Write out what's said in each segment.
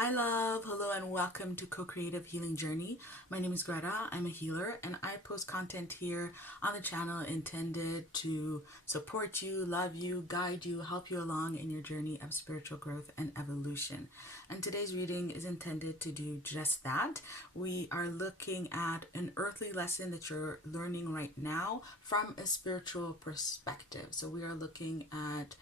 Hi love, hello and welcome to Co-Creative Healing Journey. My name is Greta, I'm a healer and I post content here on the channel intended to support you, love you, guide you, help you along in your journey of spiritual growth and evolution. And today's reading is intended to do just that. We are looking at an earthly lesson that you're learning right now from a spiritual perspective. So we are looking at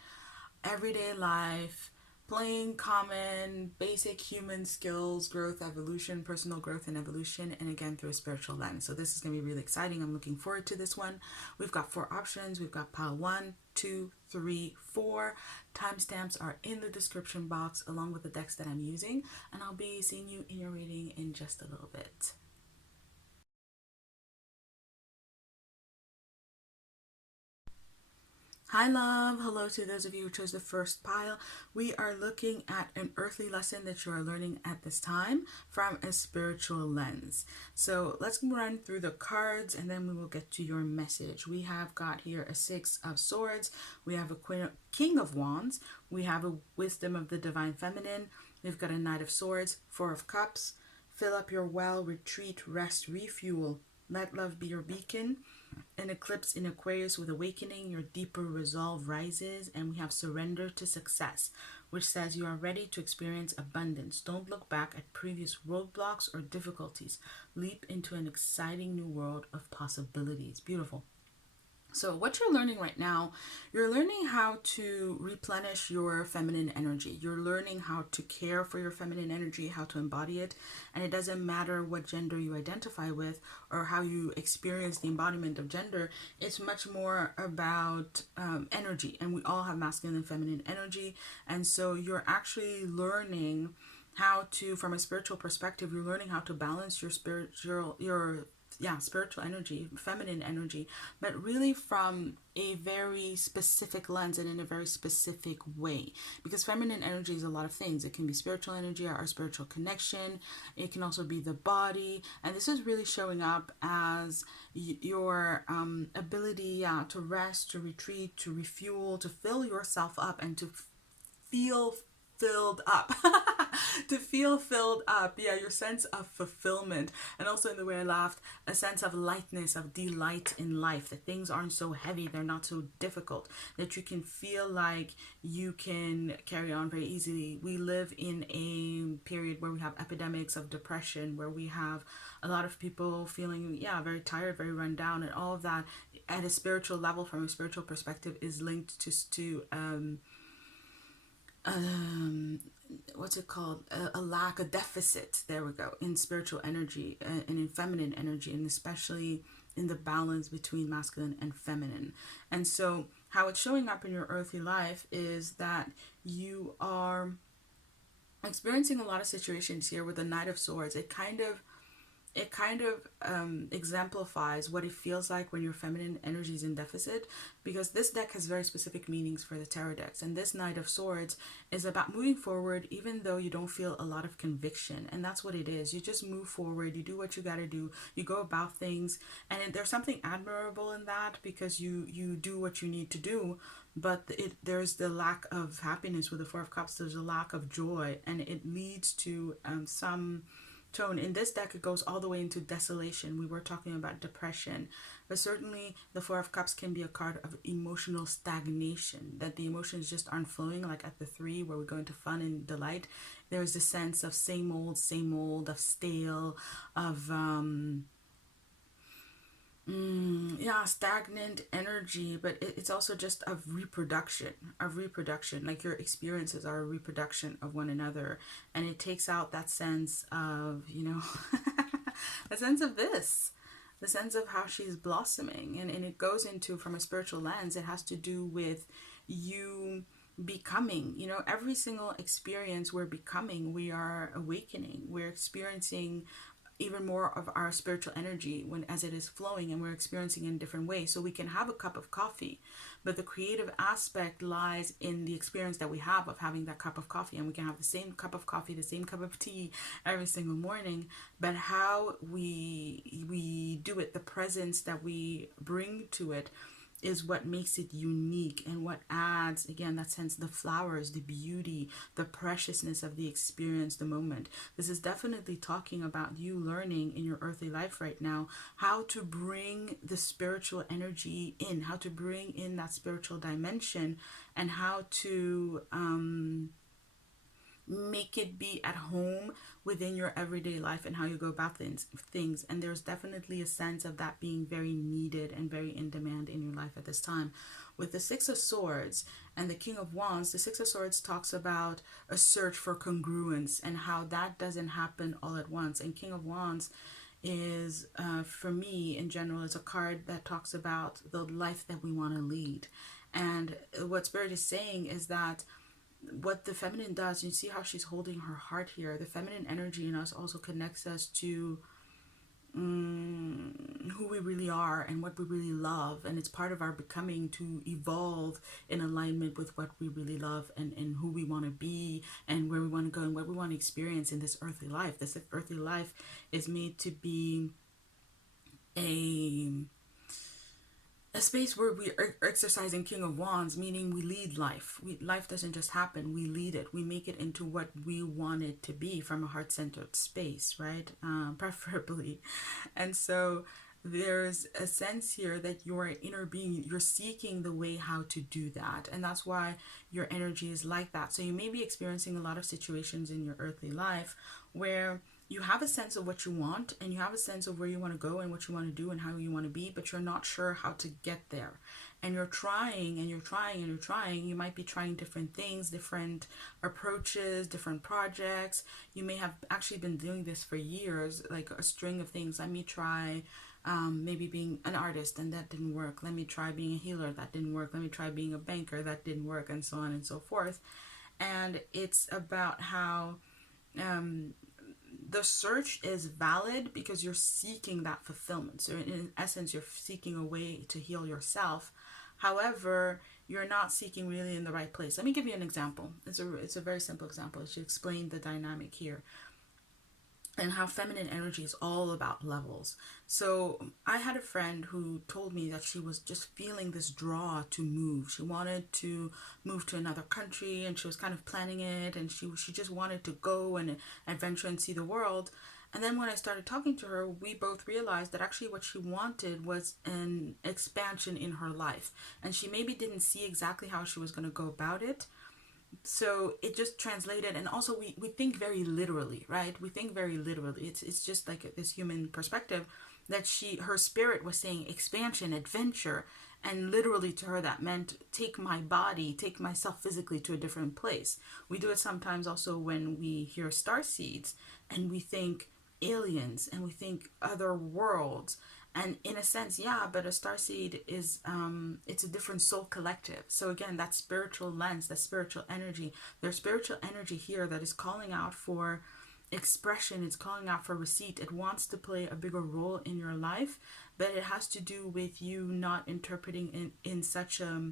everyday life, plain, common, basic human skills, growth, evolution, personal growth and evolution, and again through a spiritual lens. So this is going to be really exciting. I'm looking forward to this one. We've got 4 options. We've got pile 1, 2, 3, 4. Timestamps are in the description box along with the decks that I'm using, and I'll be seeing you in your reading in just a little bit. Hi love, hello to those of you who chose the first pile. We are looking at an earthly lesson that you are learning at this time from a spiritual lens. So let's run through the cards and then we will get to your message. We have got here a 6 of Swords, we have a King of Wands, we have a Wisdom of the Divine Feminine, we've got a Knight of Swords, 4 of Cups, fill up your well, retreat, rest, refuel, let love be your beacon. An eclipse in Aquarius with Awakening, your deeper resolve rises, and we have Surrender to Success, which says you are ready to experience abundance. Don't look back at previous roadblocks or difficulties. Leap into an exciting new world of possibilities. Beautiful. So what you're learning right now, you're learning how to replenish your feminine energy. You're learning how to care for your feminine energy, how to embody it. And it doesn't matter what gender you identify with or how you experience the embodiment of gender. It's much more about energy. And we all have masculine and feminine energy. And so you're actually learning how to, from a spiritual perspective, you're learning how to balance your spiritual energy, feminine energy, but really from a very specific lens and in a very specific way. Because feminine energy is a lot of things. It can be spiritual energy, our spiritual connection. It can also be the body. And this is really showing up as your ability to rest, to retreat, to refuel, to fill yourself up and to feel filled up. To feel filled up, your sense of fulfillment, and also in the way I laughed, a sense of lightness, of delight in life, that things aren't so heavy, they're not so difficult, that you can feel like you can carry on very easily. We live in a period where we have epidemics of depression, where we have a lot of people feeling very tired, very run down, and all of that at a spiritual level, from a spiritual perspective, is linked to what's it called, a lack, a deficit, there we go, in spiritual energy and in feminine energy, and especially in the balance between masculine and feminine. And so how it's showing up in your earthly life is that you are experiencing a lot of situations here with the Knight of Swords. It kind of exemplifies what it feels like when your feminine energy is in deficit, because this deck has very specific meanings for the tarot decks. And this Knight of Swords is about moving forward even though you don't feel a lot of conviction. And that's what it is. You just move forward, you do what you got to do, you go about things, and there's something admirable in that, because you do what you need to do. But there's the lack of happiness with the 4 of Cups. There's a lack of joy, and it leads to some tone. In this deck, it goes all the way into desolation. We were talking about depression, but certainly the 4 of Cups can be a card of emotional stagnation, that the emotions just aren't flowing, like at the 3 where we go into fun and delight. There's a sense of same old, of stale, of stagnant energy. But it's also just of reproduction, like your experiences are a reproduction of one another, and it takes out that sense of a sense of the sense of how she's blossoming, and it goes into, from a spiritual lens, it has to do with you becoming. Every single experience we're becoming, we are awakening, we're experiencing even more of our spiritual energy as it is flowing, and we're experiencing it in different ways. So we can have a cup of coffee, but the creative aspect lies in the experience that we have of having that cup of coffee. And we can have the same cup of coffee, the same cup of tea every single morning, but how we do it, the presence that we bring to it, is what makes it unique and what adds, again, that sense, the flowers, the beauty, the preciousness of the experience, the moment. This is definitely talking about you learning in your earthly life right now how to bring the spiritual energy in, how to bring in that spiritual dimension, and how to make it be at home within your everyday life and how you go about things. And there's definitely a sense of that being very needed and very in demand in your life at this time. With the Six of Swords and the King of Wands, the Six of Swords talks about a search for congruence and how that doesn't happen all at once. And King of Wands is, for me in general, is a card that talks about the life that we want to lead. And what Spirit is saying is that what the feminine does, you see how she's holding her heart here. The feminine energy in us also connects us to who we really are and what we really love. And it's part of our becoming to evolve in alignment with what we really love and who we want to be and where we want to go and what we want to experience in this earthly life. This earthly life is made to be a space where we are exercising King of Wands, meaning we lead life. Life doesn't just happen, we lead it. We make it into what we want it to be from a heart-centered space, right? Preferably. And so there's a sense here that your inner being, you're seeking the way how to do that. And that's why your energy is like that. So you may be experiencing a lot of situations in your earthly life where you have a sense of what you want and you have a sense of where you want to go and what you want to do and how you want to be, but you're not sure how to get there. And you're trying and you're trying and you're trying. You might be trying different things, different approaches, different projects. You may have actually been doing this for years, like a string of things. Let me try maybe being an artist and that didn't work. Let me try being a healer, that didn't work. Let me try being a banker, that didn't work, and so on and so forth. And it's about how the search is valid because you're seeking that fulfillment. So in essence, you're seeking a way to heal yourself. However, you're not seeking really in the right place. Let me give you an example. It's a very simple example. It should explain the dynamic here and how feminine energy is all about levels. So I had a friend who told me that she was just feeling this draw to move. She wanted to move to another country and she was kind of planning it, and she just wanted to go and adventure and see the world. And then when I started talking to her, we both realized that actually what she wanted was an expansion in her life. And she maybe didn't see exactly how she was going to go about it. So it just translated, and also we think very literally, right? We think very literally. It's just like this human perspective that her spirit was saying expansion, adventure, and literally to her that meant take my body, take myself physically to a different place. We do it sometimes also when we hear star seeds and we think aliens and we think other worlds. And in a sense, yeah, but a starseed is, it's a different soul collective. So again, that spiritual lens, that spiritual energy, there's spiritual energy here that is calling out for expression. It's calling out for receipt. It wants to play a bigger role in your life, but it has to do with you not interpreting in such a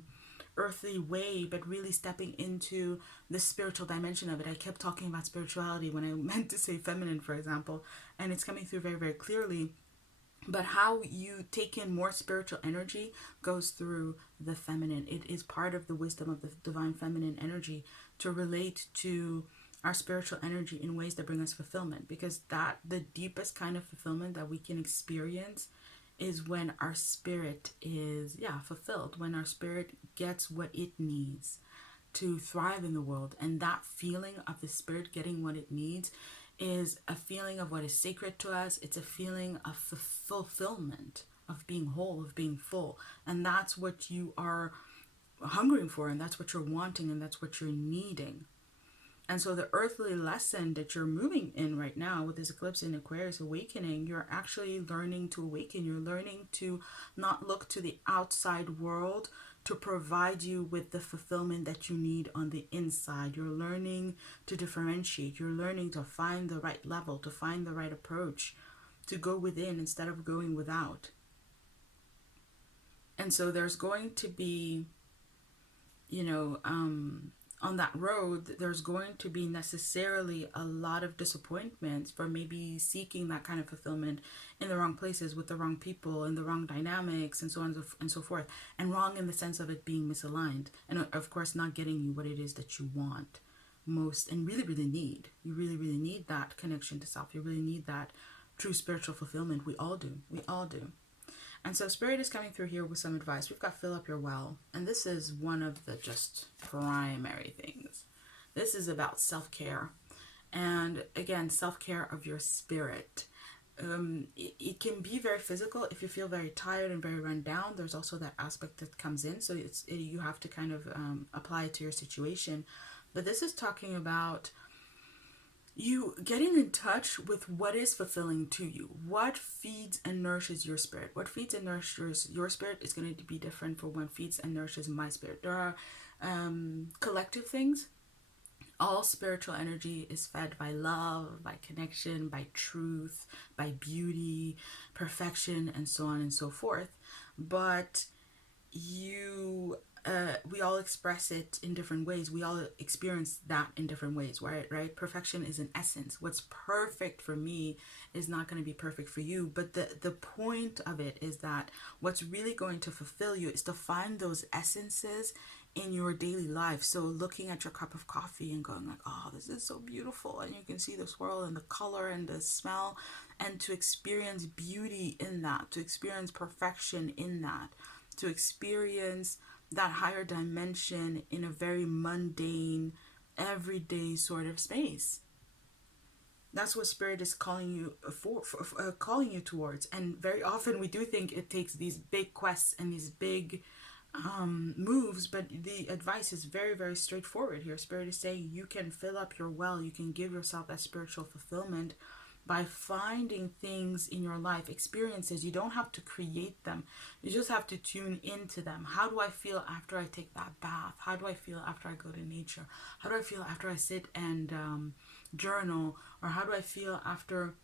earthly way, but really stepping into the spiritual dimension of it. I kept talking about spirituality when I meant to say feminine, for example, and it's coming through very, very clearly. But how you take in more spiritual energy goes through the feminine. It is part of the wisdom of the divine feminine energy to relate to our spiritual energy in ways that bring us fulfillment, because that the deepest kind of fulfillment that we can experience is when our spirit is fulfilled, when our spirit gets what it needs to thrive in the world. And that feeling of the spirit getting what it needs is a feeling of what is sacred to us. It's a feeling of fulfillment, of being whole, of being full. And that's what you are hungering for, and that's what you're wanting, and that's what you're needing. And so the earthly lesson that you're moving in right now with this eclipse in Aquarius awakening, you're actually learning to awaken. You're learning to not look to the outside world to provide you with the fulfillment that you need on the inside. You're learning to differentiate. You're learning to find the right level, to find the right approach, to go within instead of going without. And so there's going to be, on that road, there's going to be necessarily a lot of disappointments for maybe seeking that kind of fulfillment in the wrong places with the wrong people and the wrong dynamics and so on and so forth. And wrong in the sense of it being misaligned. And of course, not getting you what it is that you want most and really, really need. You really, really need that connection to self. You really need that true spiritual fulfillment. We all do. We all do. And so Spirit is coming through here with some advice. We've got fill up your well. And this is one of the just primary things. This is about self-care. And again, self-care of your spirit. It can be very physical. If you feel very tired and very run down, there's also that aspect that comes in. So you have to kind of apply it to your situation. But this is talking about you getting in touch with what is fulfilling to you. What feeds and nourishes your spirit. What feeds and nourishes your spirit is going to be different for what feeds and nourishes my spirit. There are collective things. All spiritual energy is fed by love, by connection, by truth, by beauty, perfection, and so on and so forth. But we all express it in different ways. We all experience that in different ways, right? Perfection is an essence. What's perfect for me is not going to be perfect for you. But the point of it is that what's really going to fulfill you is to find those essences in your daily life. So looking at your cup of coffee and going like, oh, this is so beautiful. And you can see the swirl and the color and the smell, and to experience beauty in that, to experience perfection in that, to experience that higher dimension in a very mundane, everyday sort of space. That's what Spirit is calling you calling you towards. And very often we do think it takes these big quests and these big moves, but the advice is very, very straightforward here. Spirit is saying you can fill up your well. You can give yourself that spiritual fulfillment by finding things in your life, experiences. You don't have to create them. You just have to tune into them. How do I feel after I take that bath? How do I feel after I go to nature? How do I feel after I sit and journal? Or how do I feel after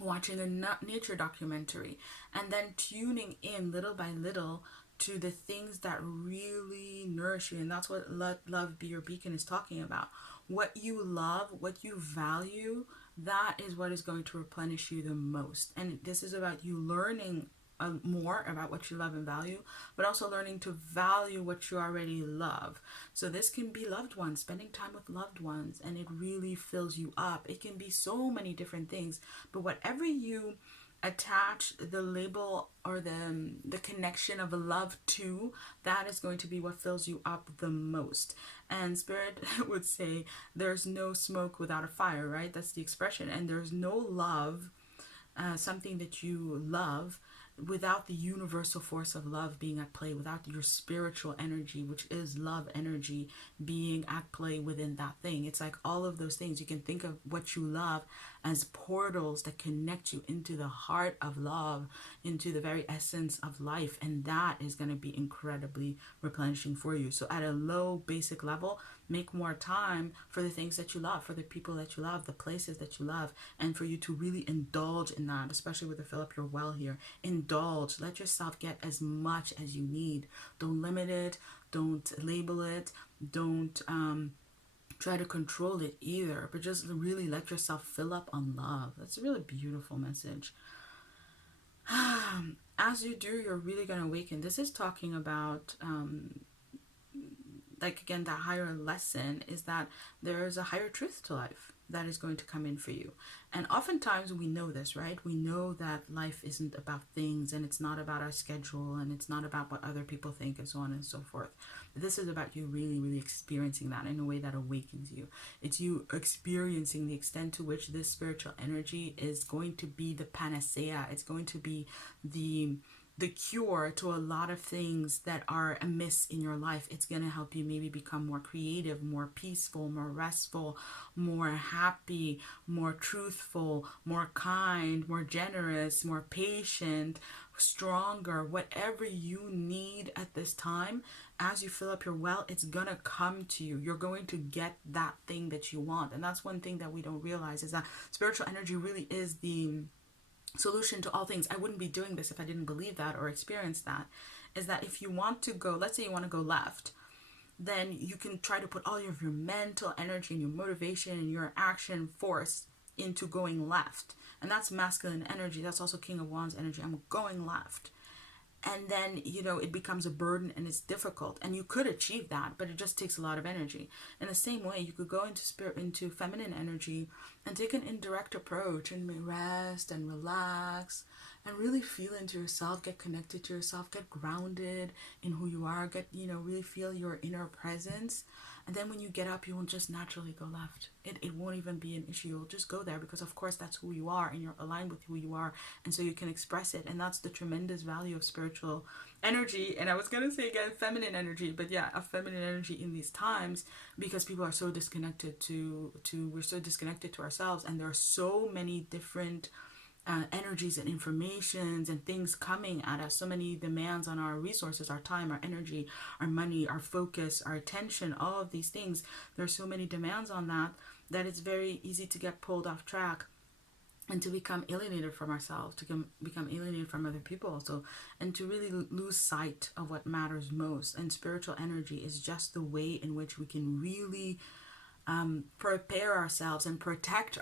watching a nature documentary? And then tuning in little by little to the things that really nourish you. And that's what Love Be Your Beacon is talking about. What you love, what you value, that is what is going to replenish you the most. And this is about you learning more about what you love and value, but also learning to value what you already love. So this can be loved ones, spending time with loved ones, and it really fills you up. It can be so many different things, but whatever you attach the label or the connection of love to, that is going to be what fills you up the most. And Spirit would say there's no smoke without a fire, right? That's the expression. And there's no love, something that you love, without the universal force of love being at play, without your spiritual energy, which is love energy, being at play within that thing. It's like all of those things. You can think of what you love as portals that connect you into the heart of love, into the very essence of life. And that is going to be incredibly replenishing for you. So at a low basic level, make more time for the things that you love, for the people that you love, the places that you love, and for you to really indulge in that, especially with the fill up your well here. Indulge. Let yourself get as much as you need. Don't limit it. Don't label it. Don't try to control it either, but just really let yourself fill up on love. That's a really beautiful message. As you do, you're really going to awaken. This is talking about like again, that higher lesson is that there is a higher truth to life that is going to come in for you. And oftentimes we know this, right? We know that life isn't about things, and it's not about our schedule, and it's not about what other people think, and so on and so forth. But this is about you really, really experiencing that in a way that awakens you. It's you experiencing the extent to which this spiritual energy is going to be the panacea. It's going to be the cure to a lot of things that are amiss in your life. It's going to help you maybe become more creative, more peaceful, more restful, more happy, more truthful, more kind, more generous, more patient, stronger. Whatever you need at this time, as you fill up your well, it's going to come to you. You're going to get that thing that you want. And that's one thing that we don't realize, is that spiritual energy really is the solution to all things. I wouldn't be doing this if I didn't believe that or experience that. Is that if you want to go, let's say you want to go left, then you can try to put all of your mental energy and your motivation and your action force into going left. And that's masculine energy. That's also King of Wands energy. I'm going left. And then, it becomes a burden and it's difficult. And you could achieve that, but it just takes a lot of energy. In the same way, you could go into feminine energy and take an indirect approach and rest and relax and really feel into yourself, get connected to yourself, get grounded in who you are, really feel your inner presence. And then when you get up, you will just naturally go left. It won't even be an issue. You'll just go there because, of course, that's who you are and you're aligned with who you are. And so you can express it. And that's the tremendous value of spiritual energy. And I was going to say again, feminine energy. But yeah, a feminine energy in these times, because people are so disconnected we're so disconnected to ourselves. And there are so many different energies and informations and things coming at us, so many demands on our resources, our time, our energy, our money, our focus, our attention, all of these things. There's so many demands on that it's very easy to get pulled off track and to become alienated from ourselves, to become alienated from other people also, and to really lose sight of what matters most. And spiritual energy is just the way in which we can really prepare ourselves and protect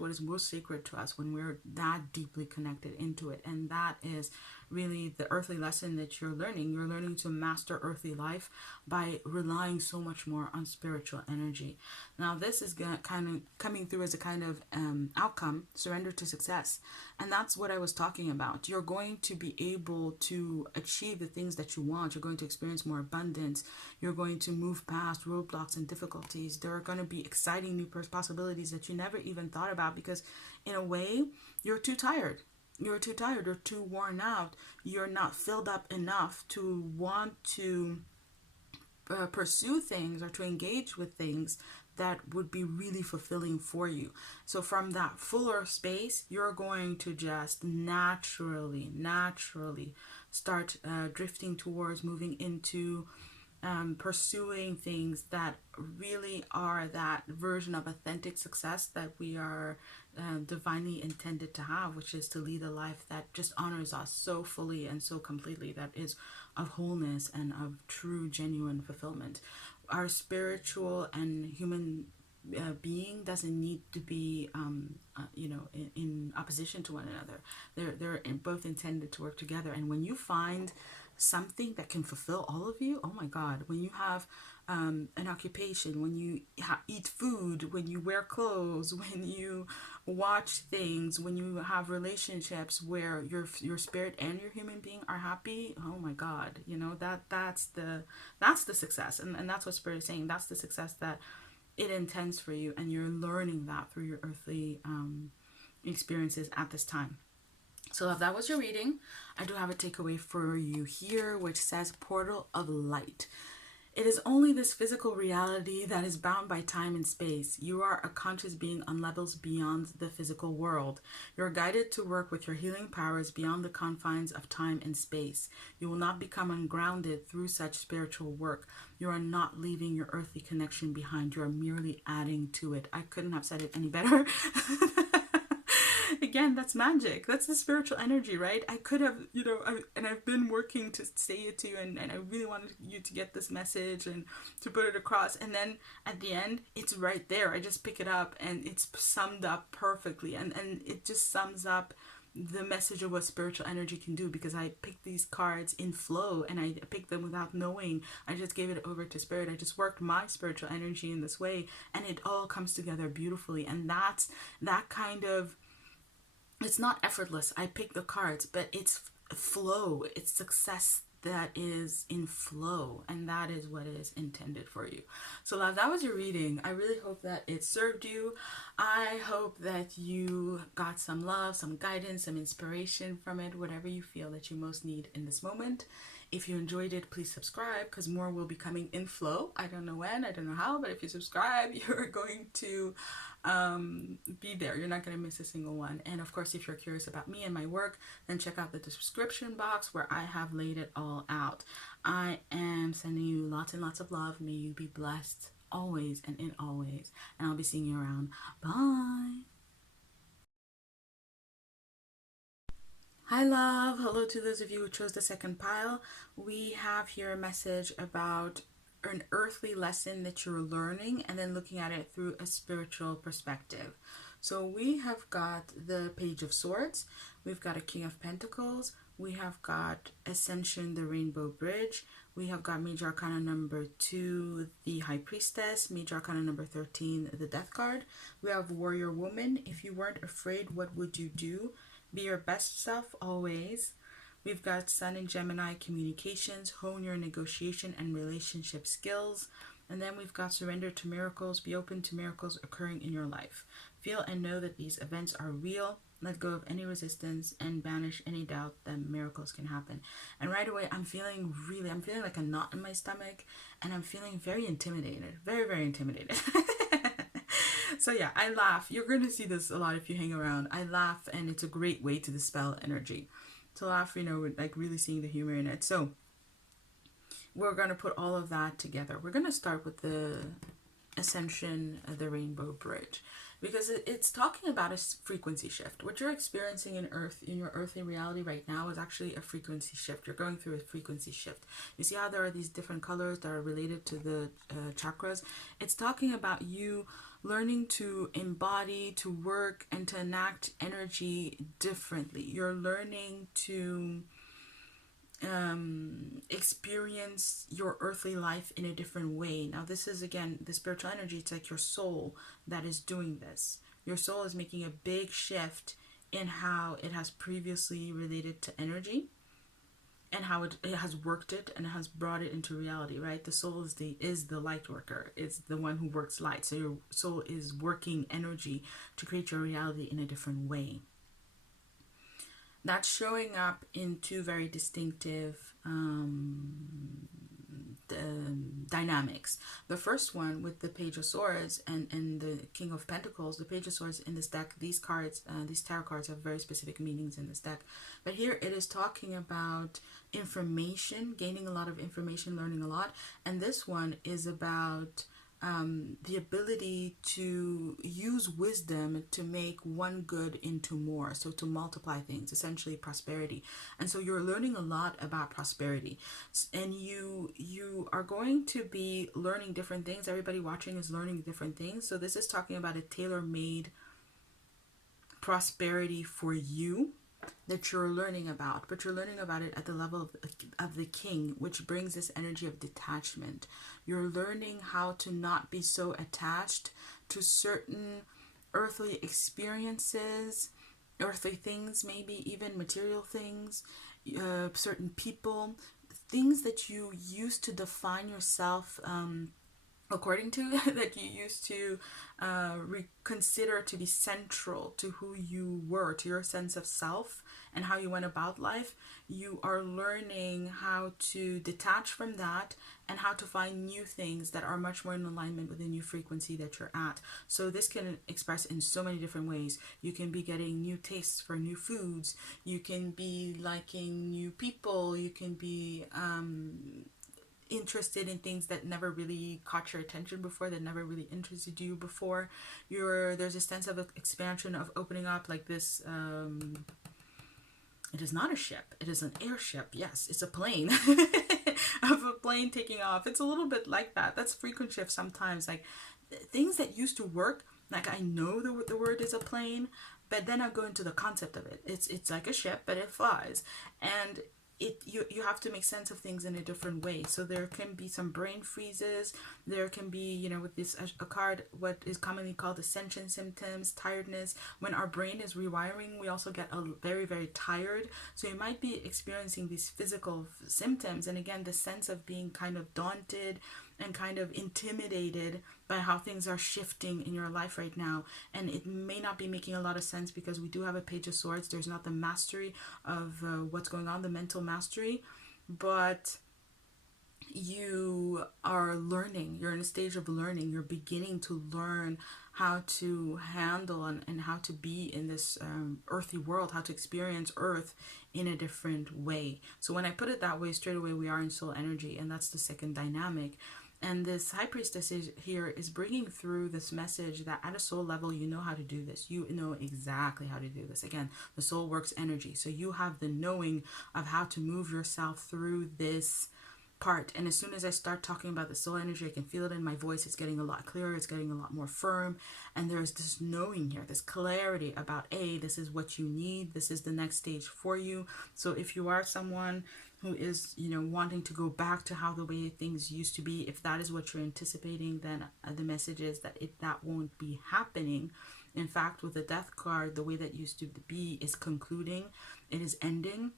what is most sacred to us when we're that deeply connected into it. And that is really the earthly lesson that you're learning. You're learning to master earthly life by relying so much more on spiritual energy. Now, this is kind of coming through as a kind of outcome, surrender to success. And that's what I was talking about. You're going to be able to achieve the things that you want. You're going to experience more abundance. You're going to move past roadblocks and difficulties. There are going to be exciting new possibilities that you never even thought about, because in a way, you're too tired. You're too worn out. You're not filled up enough to want to pursue things or to engage with things that would be really fulfilling for you. So from that fuller space, you're going to just naturally start drifting towards moving into pursuing things that really are that version of authentic success that we are divinely intended to have, which is to lead a life that just honors us so fully and so completely, that is of wholeness and of true, genuine fulfillment. Our spiritual and human being doesn't need to be in opposition to one another. They're both intended to work together. And when you find something that can fulfill all of you, oh my God, when you have an occupation, when you eat food, when you wear clothes, when you watch things, when you have relationships where your spirit and your human being are happy, oh my God, that's the success. And that's what Spirit is saying. That's the success that it intends for you, and you're learning that through your earthly experiences at this time. So if that was your reading, I do have a takeaway for you here, which says Portal of Light. It is only this physical reality that is bound by time and space. You are a conscious being on levels beyond the physical world. You are guided to work with your healing powers beyond the confines of time and space. You will not become ungrounded through such spiritual work. You are not leaving your earthly connection behind. You are merely adding to it. I couldn't have said it any better. Again, that's magic. That's the spiritual energy, right? I could have, and I've been working to say it to you, and I really wanted you to get this message and to put it across. And then at the end, it's right there. I just pick it up and it's summed up perfectly. And it just sums up the message of what spiritual energy can do, because I picked these cards in flow and I picked them without knowing. I just gave it over to Spirit. I just worked my spiritual energy in this way, and it all comes together beautifully. And that's that kind of, it's not effortless. I pick the cards, but it's flow. It's success that is in flow, and that is what is intended for you. So love, that was your reading. I really hope that it served you. I hope that you got some love, some guidance, some inspiration from it, whatever you feel that you most need in this moment. If you enjoyed it, please subscribe, because more will be coming in flow. I don't know when, I don't know how, but if you subscribe, you're going to be there. You're not going to miss a single one. And of course, if you're curious about me and my work, then check out the description box where I have laid it all out. I am sending you lots and lots of love. May you be blessed always and in always. And I'll be seeing you around. Bye. Hi love, hello to those of you who chose the second pile. We have here a message about an earthly lesson that you're learning and then looking at it through a spiritual perspective. So we have got the Page of Swords, we've got a King of Pentacles, we have got Ascension, the Rainbow Bridge, we have got Major Arcana number 2, the High Priestess, Major Arcana number 13, the Death card. We have Warrior Woman, if you weren't afraid, what would you do? Be your best self always. We've got Sun and Gemini, Communications, hone your negotiation and relationship skills. And then we've got Surrender to Miracles, be open to miracles occurring in your life. Feel and know that these events are real. Let go of any resistance and banish any doubt that miracles can happen. And right away, I'm feeling like a knot in my stomach, and I'm feeling very intimidated, very, very intimidated. So yeah, I laugh. You're going to see this a lot if you hang around. I laugh, and it's a great way to dispel energy. To laugh, with like really seeing the humor in it. So we're going to put all of that together. We're going to start with the Ascension, the Rainbow Bridge, because it's talking about a frequency shift. What you're experiencing in your earthly reality right now is actually a frequency shift. You're going through a frequency shift. You see how there are these different colors that are related to the chakras? It's talking about you learning to embody, to work, and to enact energy differently. You're learning to experience your earthly life in a different way. Now this is, again, the spiritual energy. It's like your soul that is doing this. Your soul is making a big shift in how it has previously related to energy and how it has worked it and has brought it into reality, right? The soul is the light worker. It's the one who works light. So your soul is working energy to create your reality in a different way. That's showing up in two very distinctive dynamics. The first one with the Page of Swords and the King of Pentacles. The Page of Swords in this deck, these cards, these tarot cards have very specific meanings in this deck. But here it is talking about information, gaining a lot of information, learning a lot. And this one is about the ability to use wisdom to make one good into more, so to multiply things, essentially prosperity. And so you're learning a lot about prosperity, and you are going to be learning different things. Everybody watching is learning different things. So this is talking about a tailor-made prosperity for you that you're learning about, but you're learning about it at the level of the king, which brings this energy of detachment. You're learning how to not be so attached to certain earthly experiences, earthly things, maybe even material things, certain people, things that you used to define yourself according to, that you used to consider to be central to who you were, to your sense of self and how you went about life. You are learning how to detach from that and how to find new things that are much more in alignment with the new frequency that you're at. So this can express in so many different ways. You can be getting new tastes for new foods. You can be liking new people. You can be interested in things that never really caught your attention before, that never really interested you before. There's a sense of expansion, of opening up, like this. It is not a ship, it is an airship. Yes, it's a plane. Of a plane taking off. It's a little bit like that. That's frequent shift sometimes. Like things that used to work, like I know the word is a plane, but then I go into the concept of it. It's like a ship, but it flies. And you have to make sense of things in a different way. So there can be some brain freezes. There can be, with this a card, what is commonly called ascension symptoms, tiredness. When our brain is rewiring, we also get very, very tired. So you might be experiencing these physical symptoms. And again, the sense of being kind of daunted and kind of intimidated by how things are shifting in your life right now. And it may not be making a lot of sense because we do have a Page of Swords. There's not the mastery of what's going on, the mental mastery, but you are learning. You're in a stage of learning. You're beginning to learn how to handle and how to be in this earthy world, how to experience earth in a different way. So when I put it that way, straight away we are in soul energy, and that's the second dynamic. And this High Priestess here is bringing through this message that at a soul level, you know how to do this. You know exactly how to do this. Again, the soul works energy. So you have the knowing of how to move yourself through this part. And as soon as I start talking about the soul energy, I can feel it in my voice. It's getting a lot clearer. It's getting a lot more firm. And there's this knowing here, this clarity about, this is what you need. This is the next stage for you. So if you are someone who is, wanting to go back to how the way things used to be, if that is what you're anticipating, then the message is that that won't be happening. In fact, with the death card, the way that used to be is concluding. It is ending.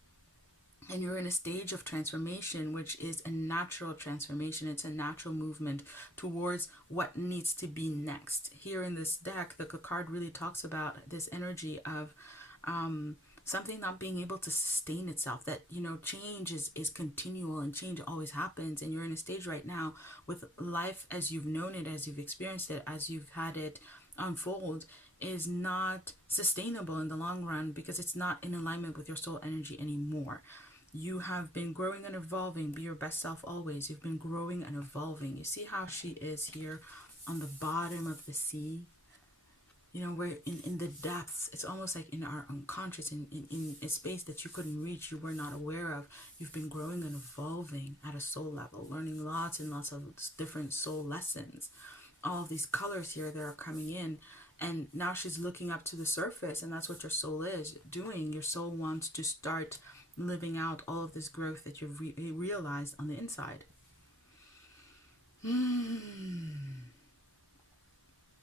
And you're in a stage of transformation, which is a natural transformation. It's a natural movement towards what needs to be next. Here in this deck, the card really talks about this energy of something not being able to sustain itself. That, change is continual, and change always happens. And you're in a stage right now with life as you've known it, as you've experienced it, as you've had it unfold, is not sustainable in the long run, because it's not in alignment with your soul energy anymore. You have been growing and evolving. Be your best self always. You've been growing and evolving. You see how she is here on the bottom of the sea? We're in the depths. It's almost like in our unconscious, in a space that you couldn't reach, you were not aware of. You've been growing and evolving at a soul level, learning lots and lots of different soul lessons. All of these colors here that are coming in. And now she's looking up to the surface, and that's what your soul is doing. Your soul wants to start living out all of this growth that you've realized on the inside.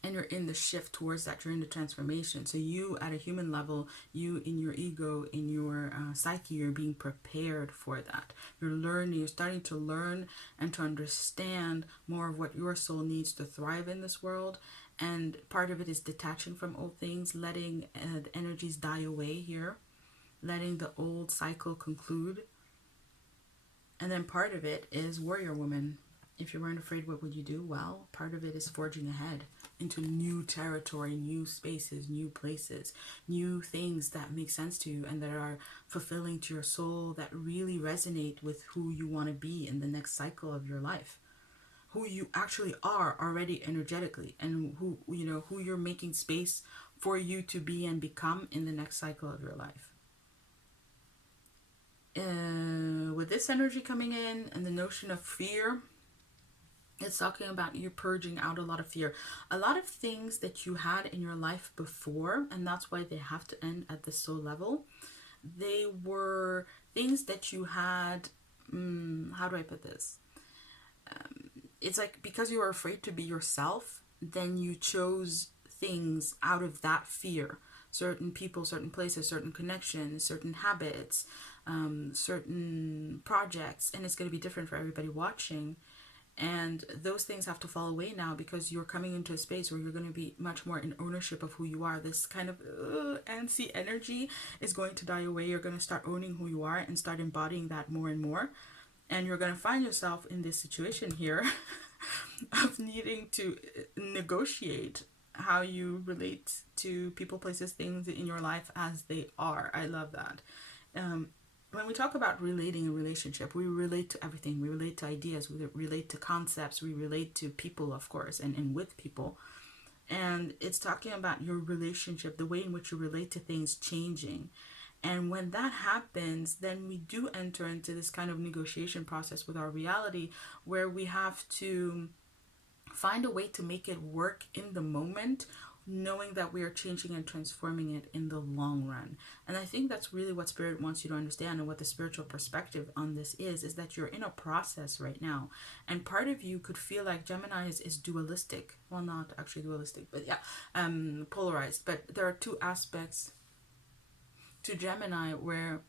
And you're in the shift towards that. You're in the transformation. So you, at a human level, you in your ego, in your psyche, you're being prepared for that. You're starting to learn and to understand more of what your soul needs to thrive in this world. And part of it is detaching from old things, letting the energies die away here, letting the old cycle conclude. And then part of it is warrior woman. If you weren't afraid, what would you do? Well, part of it is forging ahead into new territory, new spaces, new places, new things that make sense to you and that are fulfilling to your soul, that really resonate with who you want to be in the next cycle of your life, who you actually are already energetically, and who you're making space for you to be and become in the next cycle of your life. With this energy coming in and the notion of fear, it's talking about you purging out a lot of fear. A lot of things that you had in your life before, and that's why they have to end at the soul level. They were things that you had, how do I put this? It's like because you were afraid to be yourself, then you chose things out of that fear. Certain people, certain places, certain connections, certain habits, certain projects, and it's going to be different for everybody watching. And those things have to fall away now, because you're coming into a space where you're going to be much more in ownership of who you are. This kind of antsy energy is going to die away. You're going to start owning who you are and start embodying that more and more. And you're going to find yourself in this situation here of needing to negotiate how you relate to people, places, things in your life as they are. I love that. When we talk about relating a relationship, we relate to everything. We relate to ideas, we relate to concepts, we relate to people, of course, and with people. And it's talking about your relationship, the way in which you relate to things changing. And when that happens, then we do enter into this kind of negotiation process with our reality, where we have to find a way to make it work in the moment, knowing that we are changing and transforming it in the long run. And I think that's really what Spirit wants you to understand, and what the spiritual perspective on this is that you're in a process right now. And part of you could feel like Gemini is dualistic. Well, not actually dualistic, but yeah, polarized. But there are two aspects to Gemini where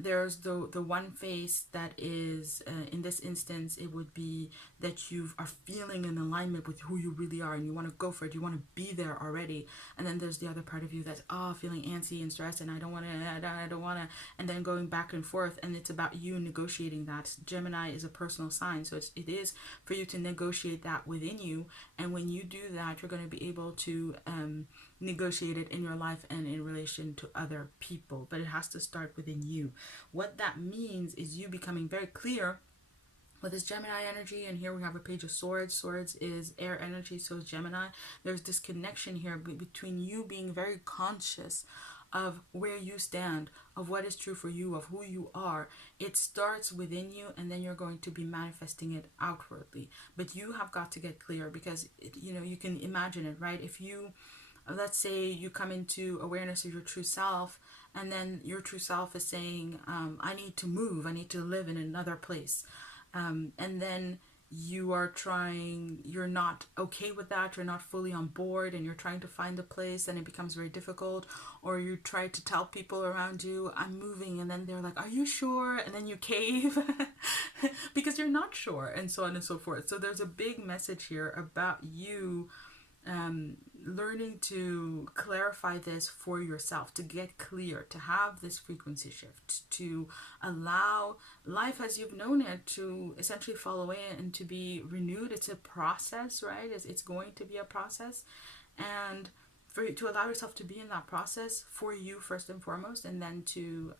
there's the one face that is, in this instance, it would be that you are feeling in alignment with who you really are and you want to go for it. You want to be there already. And then there's the other part of you that's, feeling antsy and stressed and I don't want to, and then going back and forth. And it's about you negotiating that. Gemini is a personal sign. So it is for you to negotiate that within you. And when you do that, you're going to be able to negotiate it in your life and in relation to other people. But it has to start within you. What that means is you becoming very clear with this Gemini energy. And here we have a page of swords. Swords is air energy, so is Gemini. There's this connection here between you being very conscious of where you stand, of what is true for you, of who you are. It starts within you, and then you're going to be manifesting it outwardly. But you have got to get clear, because you can imagine it, right? If you, let's say, you come into awareness of your true self, and then your true self is saying, I need to move, I need to live in another place, and then you're not okay with that, you're not fully on board, and you're trying to find a place, and it becomes very difficult. Or you try to tell people around you, I'm moving, and then they're like, are you sure? And then you cave because you're not sure, and so on and so forth. So there's a big message here about you learning to clarify this for yourself, to get clear, to have this frequency shift, to allow life as you've known it to essentially fall away and to be renewed. It's a process, right? It's going to be a process, and for you to allow yourself to be in that process for you first and foremost, and then to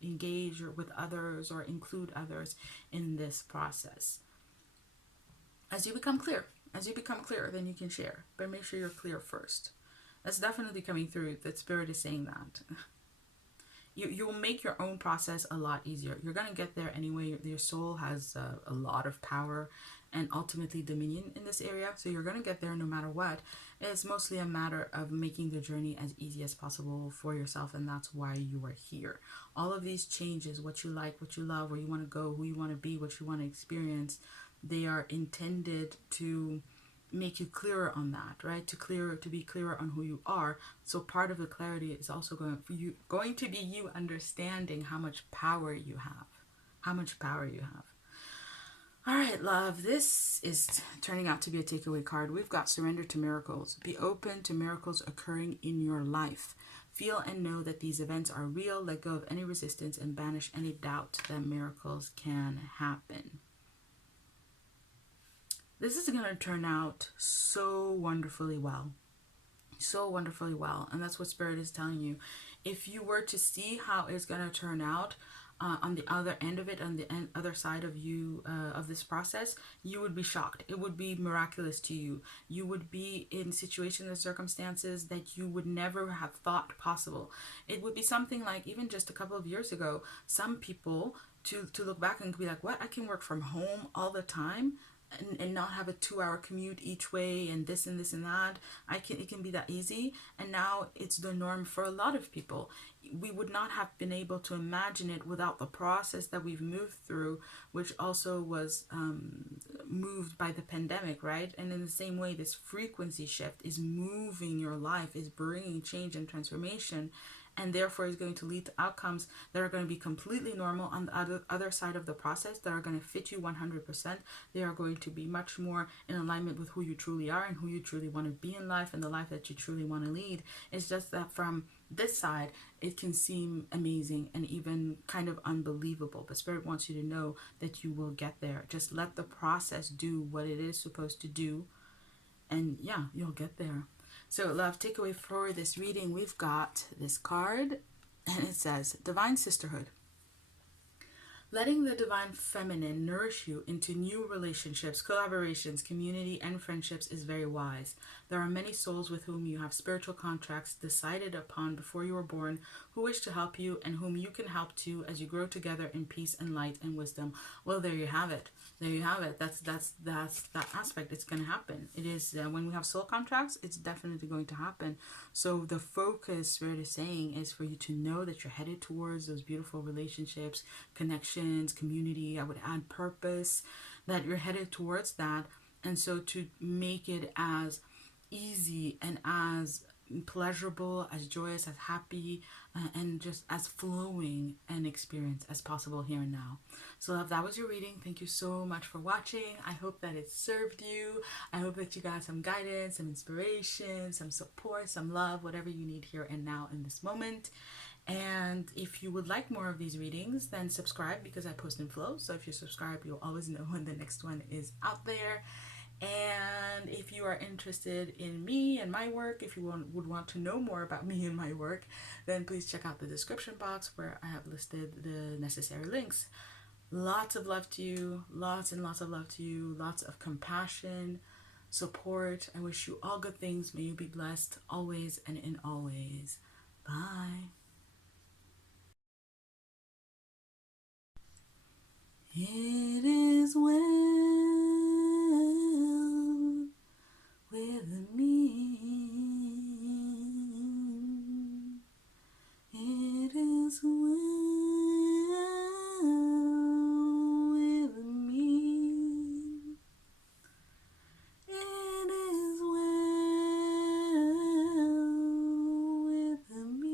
engage with others or include others in this process. As you become clear, then you can share, but make sure you're clear first. That's definitely coming through. That Spirit is saying that. You will make your own process a lot easier. You're going to get there anyway. Your soul has a lot of power and ultimately dominion in this area. So you're going to get there no matter what. It's mostly a matter of making the journey as easy as possible for yourself. And that's why you are here. All of these changes, what you like, what you love, where you want to go, who you want to be, what you want to experience, they are intended to make you clearer on that, right? To be clearer on who you are. So part of the clarity is also going to be you understanding how much power you have. All right, love, this is turning out to be a takeaway card. We've got surrender to miracles. Be open to miracles occurring in your life. Feel and know that these events are real. Let go of any resistance and banish any doubt that miracles can happen. This is going to turn out so wonderfully well. And that's what Spirit is telling you. If you were to see how it's going to turn out on the other end of it, on the other side of you, of this process, you would be shocked. It would be miraculous to you. You would be in situations and circumstances that you would never have thought possible. It would be something like, even just a couple of years ago, some people to look back and be like, what? I can work from home all the time and not have a 2-hour commute each way and this and that. It can be that easy. And now it's the norm for a lot of people. We would not have been able to imagine it without the process that we've moved through, which also was moved by the pandemic, right? And in the same way, this frequency shift is moving your life, is bringing change and transformation, and therefore is going to lead to outcomes that are going to be completely normal on the other side of the process, that are going to fit you 100%. They are going to be much more in alignment with who you truly are and who you truly want to be in life and the life that you truly want to lead. It's just that from this side, it can seem amazing and even kind of unbelievable. But Spirit wants you to know that you will get there. Just let the process do what it is supposed to do. And yeah, you'll get there. So, love, takeaway for this reading, we've got this card, and it says, Divine Sisterhood. Letting the divine feminine nourish you into new relationships, collaborations, community, and friendships is very wise. There are many souls with whom you have spiritual contracts decided upon before you were born, who wish to help you and whom you can help too as you grow together in peace and light and wisdom. Well, there you have it. That's that aspect. It's going to happen. It is when we have soul contracts, it's definitely going to happen. So the focus, Spirit is saying, is for you to know that you're headed towards those beautiful relationships, connections, community. I would add purpose, that you're headed towards that. And so to make it as easy and as pleasurable, as joyous, as happy, and just as flowing an experience as possible here and now. So, love, that was your reading. Thank you so much for watching. I hope that it served you. I hope that you got some guidance, some inspiration, some support, some love, whatever you need here and now in this moment. And if you would like more of these readings, then subscribe, because I post in flow. So if you subscribe, you'll always know when the next one is out there. And if you are interested in me and my work, if you would want to know more about me and my work, then please check out the description box where I have listed the necessary links. Lots of love to you, lots and lots of love to you, lots of compassion, support. I wish you all good things. May you be blessed always and in always. Bye. It is well with me. It is well with me. It is well with me.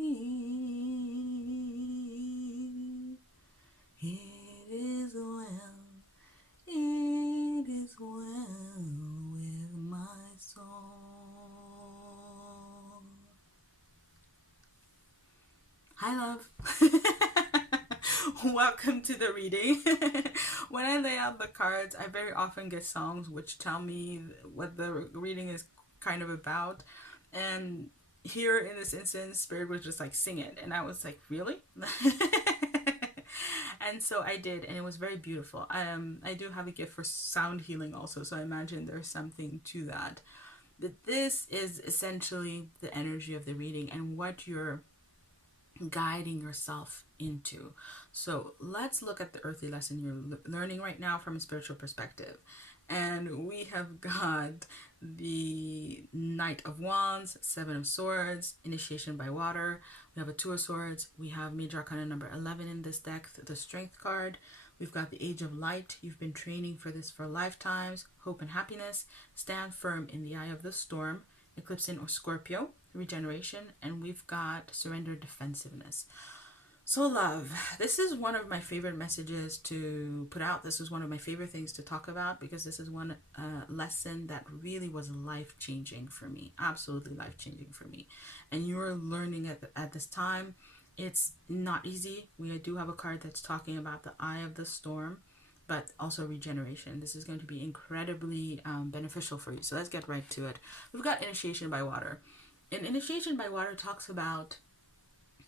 It is well. It is well with my soul. Hi, love. Welcome to the reading. When I lay out the cards, I very often get songs which tell me what the reading is kind of about. And here in this instance, Spirit was just like, sing it. And I was like, really? And so I did, and it was very beautiful. I do have a gift for sound healing also, so I imagine there's something to that. That this is essentially the energy of the reading and what you're guiding yourself into. So let's look at the earthly lesson you're learning right now from a spiritual perspective. And we have got the Knight of Wands, Seven of Swords, Initiation by Water. We have a Two of Swords. We have Major Arcana number 11 in this deck, the Strength card. We've got the Age of Light. You've been training for this for lifetimes. Hope and Happiness. Stand firm in the eye of the storm. Eclipse or Scorpio. Regeneration. And we've got Surrender, Defensiveness. So love, this is one of my favorite messages to put out. This is one of my favorite things to talk about because this is one lesson that really was life-changing for me. Absolutely life-changing for me. And you're learning at this time. It's not easy. We do have a card that's talking about the eye of the storm, but also regeneration. This is going to be incredibly beneficial for you. So let's get right to it. We've got Initiation by Water. And Initiation by Water talks about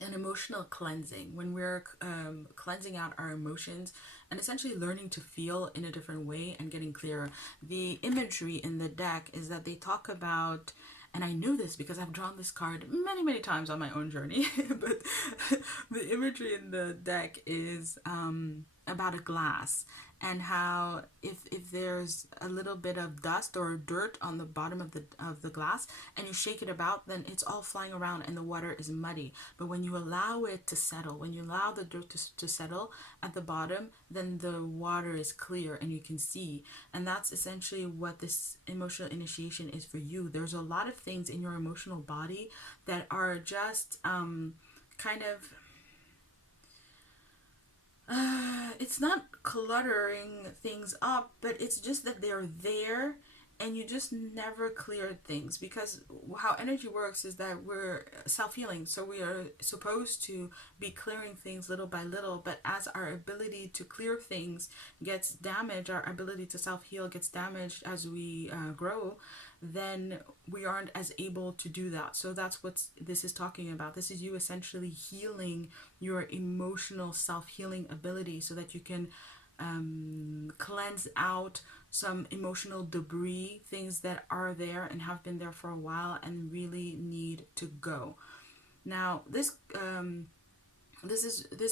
an emotional cleansing, when we're cleansing out our emotions and essentially learning to feel in a different way and getting clearer. The imagery in the deck is that they talk about, and I knew this because I've drawn this card many times on my own journey, but the imagery in the deck is about a glass, and how if there's a little bit of dust or dirt on the bottom of the glass and you shake it about, then it's all flying around and the water is muddy. But when you allow it to settle, when you allow the dirt to settle at the bottom, then the water is clear and you can see. And that's essentially what this emotional initiation is for you. There's a lot of things in your emotional body that are just kind of it's not cluttering things up, but it's just that they're there and you just never cleared things, because how energy works is that we're self-healing, so we are supposed to be clearing things little by little. But as our ability to clear things gets damaged, our ability to self-heal gets damaged as we grow, then we aren't as able to do that. So that's what this is talking about. This is you essentially healing your emotional self-healing ability so that you can cleanse out some emotional debris, things that are there and have been there for a while and really need to go. Now this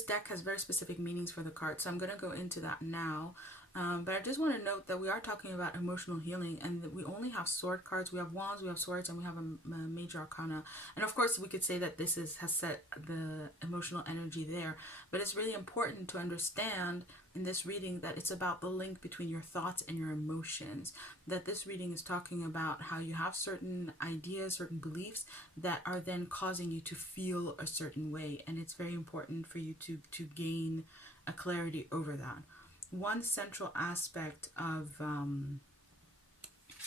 deck has very specific meanings for the cards, so I'm going to go into that now. But I just want to note that we are talking about emotional healing, and that we only have sword cards. We have wands, we have swords, and we have a major arcana. And of course, we could say that this has set the emotional energy there. But it's really important to understand in this reading that it's about the link between your thoughts and your emotions. That this reading is talking about how you have certain ideas, certain beliefs that are then causing you to feel a certain way. And it's very important for you to gain a clarity over that. One central aspect of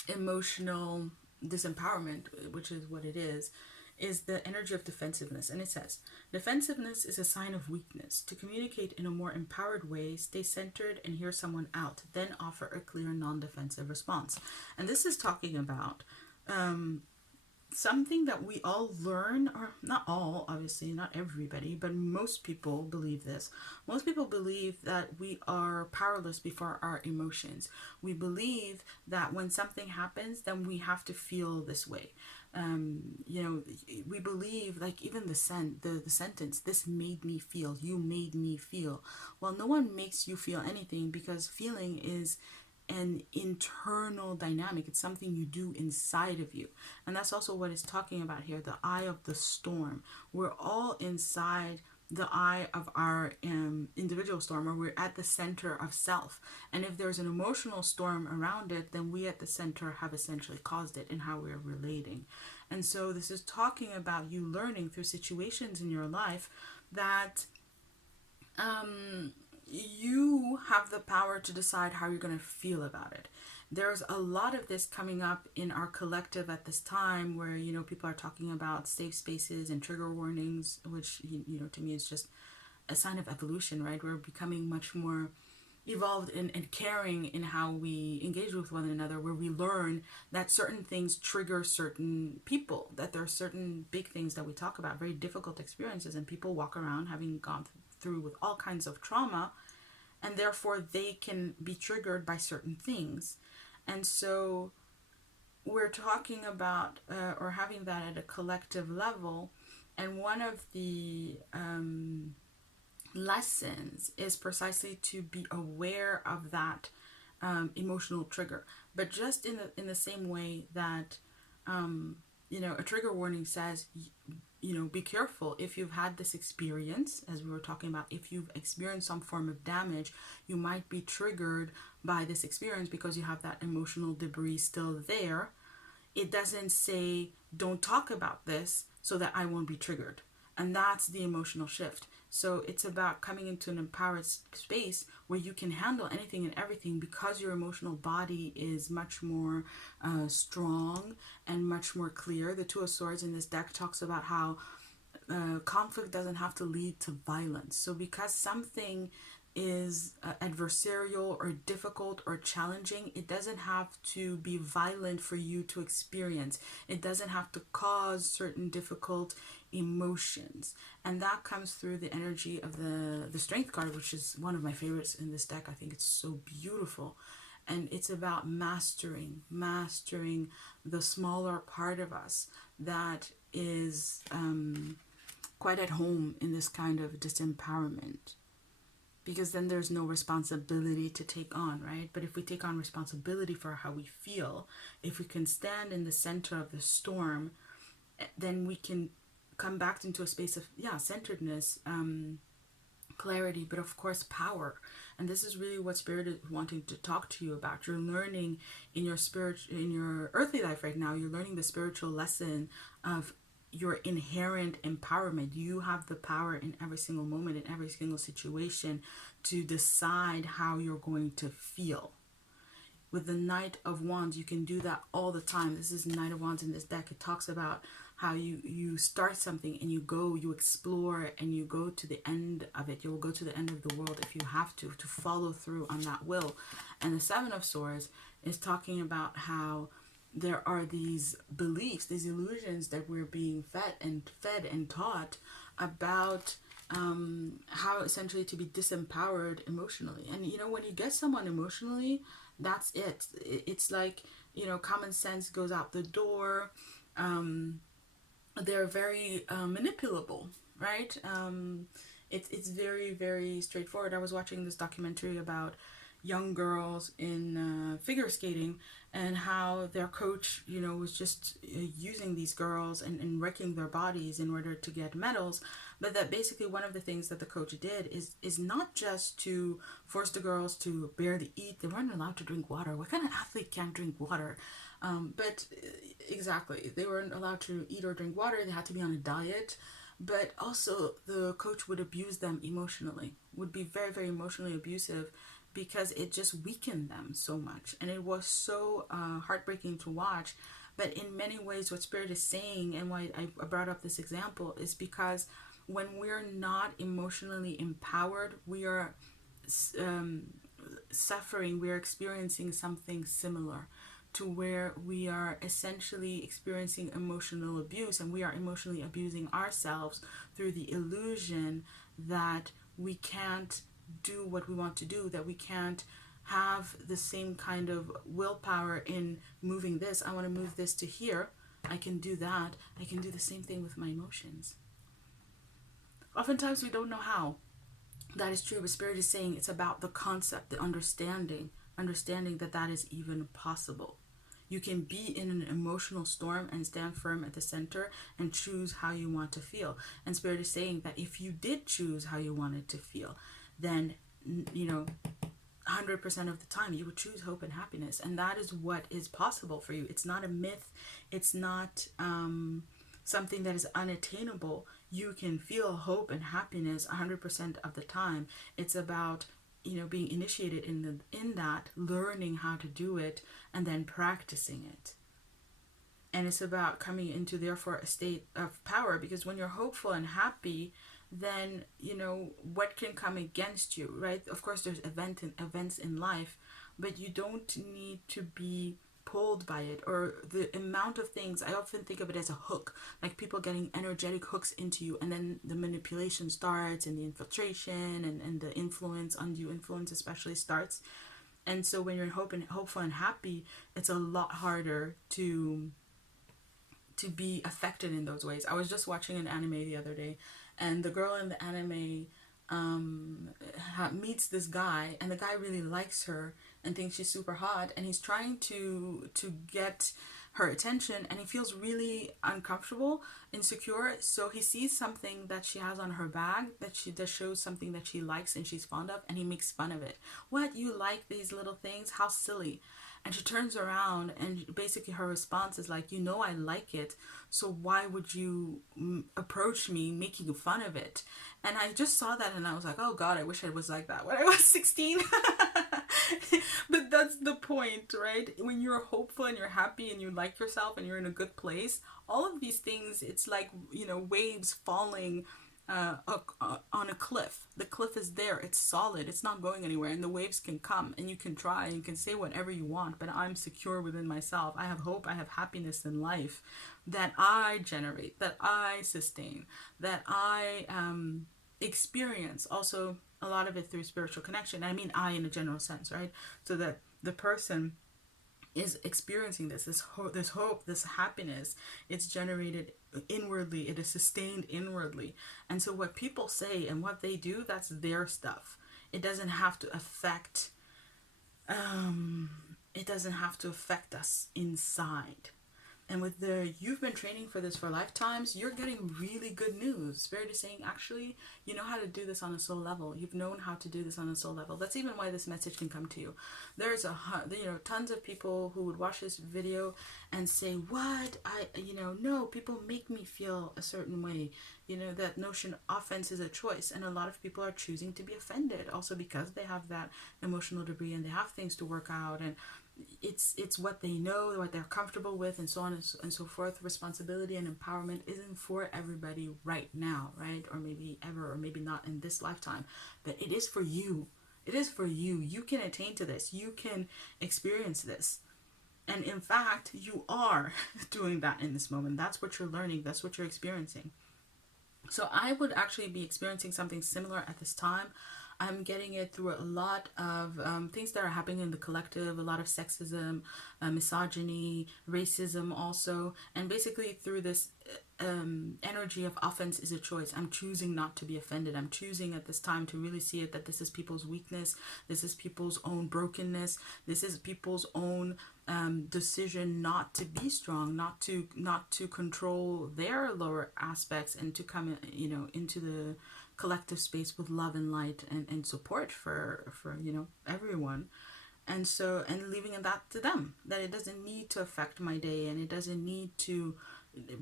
emotional disempowerment, which is what it is the energy of defensiveness. And it says, defensiveness is a sign of weakness. To communicate in a more empowered way, stay centered and hear someone out, then offer a clear non-defensive response. And this is talking about something that we all learn, or not all, obviously, not everybody, but most people believe this. Most people believe that we are powerless before our emotions. We believe that when something happens, then we have to feel this way. You know, we believe, like, even the sentence, this made me feel, you made me feel. Well, no one makes you feel anything, because feeling is an internal dynamic. It's something you do inside of you. And that's also what it's talking about here, the eye of the storm. We're all inside the eye of our individual storm, or we're at the center of self. And if there's an emotional storm around it, then we at the center have essentially caused it in how we're relating. And so this is talking about you learning through situations in your life that you have the power to decide how you're going to feel about it. There's a lot of this coming up in our collective at this time, where, you know, people are talking about safe spaces and trigger warnings, which, you know, to me is just a sign of evolution, right? We're becoming much more evolved and caring in how we engage with one another, where we learn that certain things trigger certain people, that there are certain big things that we talk about, very difficult experiences, and people walk around having gone through with all kinds of trauma, and therefore they can be triggered by certain things. And so we're talking about or having that at a collective level, and one of the lessons is precisely to be aware of that emotional trigger. But just in the same way that you know, a trigger warning says, you know, be careful if you've had this experience, as we were talking about. If you've experienced some form of damage, you might be triggered by this experience because you have that emotional debris still there. It doesn't say don't talk about this so that I won't be triggered. And that's the emotional shift. So it's about coming into an empowered space where you can handle anything and everything, because your emotional body is much more strong and much more clear. The Two of Swords in this deck talks about how conflict doesn't have to lead to violence. So because something is adversarial or difficult or challenging, it doesn't have to be violent for you to experience. It doesn't have to cause certain difficult emotions. And that comes through the energy of the Strength card, which is one of my favorites in this deck. I think it's so beautiful. And it's about mastering the smaller part of us that is quite at home in this kind of disempowerment. Because then there's no responsibility to take on, right? But if we take on responsibility for how we feel, if we can stand in the center of the storm, then we can come back into a space of, centeredness, clarity, but of course power. And this is really what Spirit is wanting to talk to you about. You're learning in your in your earthly life right now, you're learning the spiritual lesson of your inherent empowerment. You have the power in every single moment, in every single situation, to decide how you're going to feel. With the Knight of Wands, you can do that all the time. This is Knight of Wands in this deck. It talks about how you start something and you explore, and you go to the end of it. You will go to the end of the world if you have to follow through on that will. And the Seven of Swords is talking about how there are these beliefs, these illusions that we're being fed and taught about how essentially to be disempowered emotionally. And you know, when you get someone emotionally, that's it. It's like, you know, common sense goes out the door. They're very manipulable, right? It's very, very straightforward. I was watching this documentary about young girls in figure skating, and how their coach, you know, was just using these girls and wrecking their bodies in order to get medals. But that basically one of the things that the coach did is not just to force the girls to barely eat. They weren't allowed to drink water. What kind of athlete can't drink water? But exactly, they weren't allowed to eat or drink water. They had to be on a diet. But also the coach would abuse them emotionally, would be very, very emotionally abusive, because it just weakened them so much. And it was so heartbreaking to watch. But in many ways, what Spirit is saying, and why I brought up this example, is because when we're not emotionally empowered, we are suffering, we are experiencing something similar to where we are essentially experiencing emotional abuse, and we are emotionally abusing ourselves through the illusion that we can't do what we want to do, that we can't have the same kind of willpower in moving this. I want to move this to here. I can do that. I can do the same thing with my emotions. Oftentimes we don't know how. That is true, but Spirit is saying it's about the concept, the understanding that that is even possible. You can be in an emotional storm and stand firm at the center and choose how you want to feel. And Spirit is saying that if you did choose how you wanted to feel, then, 100% of the time you would choose hope and happiness. And that is what is possible for you. It's not a myth. It's not something that is unattainable. You can feel hope and happiness 100% of the time. It's about being initiated in that, learning how to do it, and then practicing it. And it's about coming into, therefore, a state of power, because when you're hopeful and happy, then what can come against you, right? Of course, there's events in life, but you don't need to be pulled by it, or the amount of things. I often think of it as a hook, like people getting energetic hooks into you, and then the manipulation starts, and the infiltration and the influence, undue influence especially, starts. And so when you're hopeful and happy, it's a lot harder to be affected in those ways. I was just watching an anime the other day, and the girl in the anime meets this guy, and the guy really likes her and thinks she's super hot, and he's trying to get her attention, and he feels really uncomfortable, insecure. So he sees something that she has on her bag that shows something that she likes and she's fond of, and he makes fun of it. What, you like these little things? How silly. And she turns around, and basically her response is like, I like it, so why would you approach me making fun of it? And I just saw that, and I was like, oh God, I wish I was like that when I was 16. But that's the point, right? When you're hopeful and you're happy and you like yourself and you're in a good place, all of these things, it's like, waves falling on a cliff. The cliff is there, it's solid, it's not going anywhere, and the waves can come, and you can try, and you can say whatever you want, but I'm secure within myself. I have hope, I have happiness in life that I generate, that I sustain, that I experience. Also, a lot of it through spiritual connection. I mean, I in a general sense, right? So that the person is experiencing this hope, this happiness. It's generated inwardly, it is sustained inwardly. And so what people say and what they do, that's their stuff. It doesn't have to affect us inside. And with you've been training for this for lifetimes, you're getting really good news. Spirit is saying, actually, you know how to do this on a soul level. You've known how to do this on a soul level. That's even why this message can come to you. There's tons of people who would watch this video and say, what? No, people make me feel a certain way. That notion, offense is a choice. And a lot of people are choosing to be offended also because they have that emotional debris and they have things to work out, and it's what they know, what they're comfortable with, and so on and so forth. Responsibility and empowerment isn't for everybody right now, right? Or maybe ever, or maybe not in this lifetime, but it is for you. It is for you. You can attain to this. You can experience this. And in fact, you are doing that in this moment. That's what you're learning. That's what you're experiencing. So I would actually be experiencing something similar at this time. I'm getting it through a lot of things that are happening in the collective, a lot of sexism, misogyny, racism also, and basically through this energy of offense is a choice. I'm choosing not to be offended. I'm choosing at this time to really see it that this is people's weakness, this is people's own brokenness, this is people's own decision not to be strong, not to control their lower aspects, and to come into the collective space with love and light and support for everyone. And so, and leaving that to them, that it doesn't need to affect my day, and it doesn't need to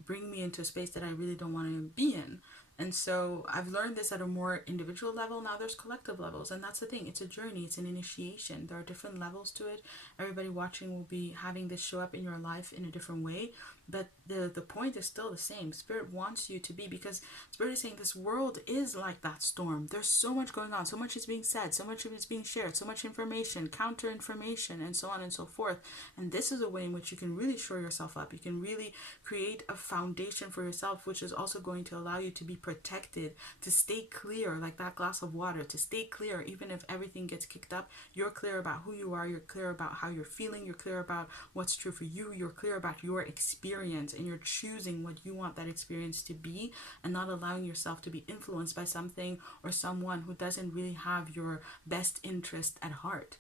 bring me into a space that I really don't want to be in. And so I've learned this at a more individual level. Now there's collective levels, and that's the thing. It's a journey. It's an initiation. There are different levels to it. Everybody watching will be having this show up in your life in a different way. but the point is still the same. Spirit wants you to be, because Spirit is saying this world is like that storm. There's so much going on, so much is being said, so much is being shared, so much information, counter information, and so on and so forth. And this is a way in which you can really shore yourself up. You can really create a foundation for yourself, which is also going to allow you to be protected, to stay clear like that glass of water, to stay clear even if everything gets kicked up. You're clear about who you are, you're clear about how you're feeling, you're clear about what's true for you, you're clear about your experience, and you're choosing what you want that experience to be, and not allowing yourself to be influenced by something or someone who doesn't really have your best interest at heart,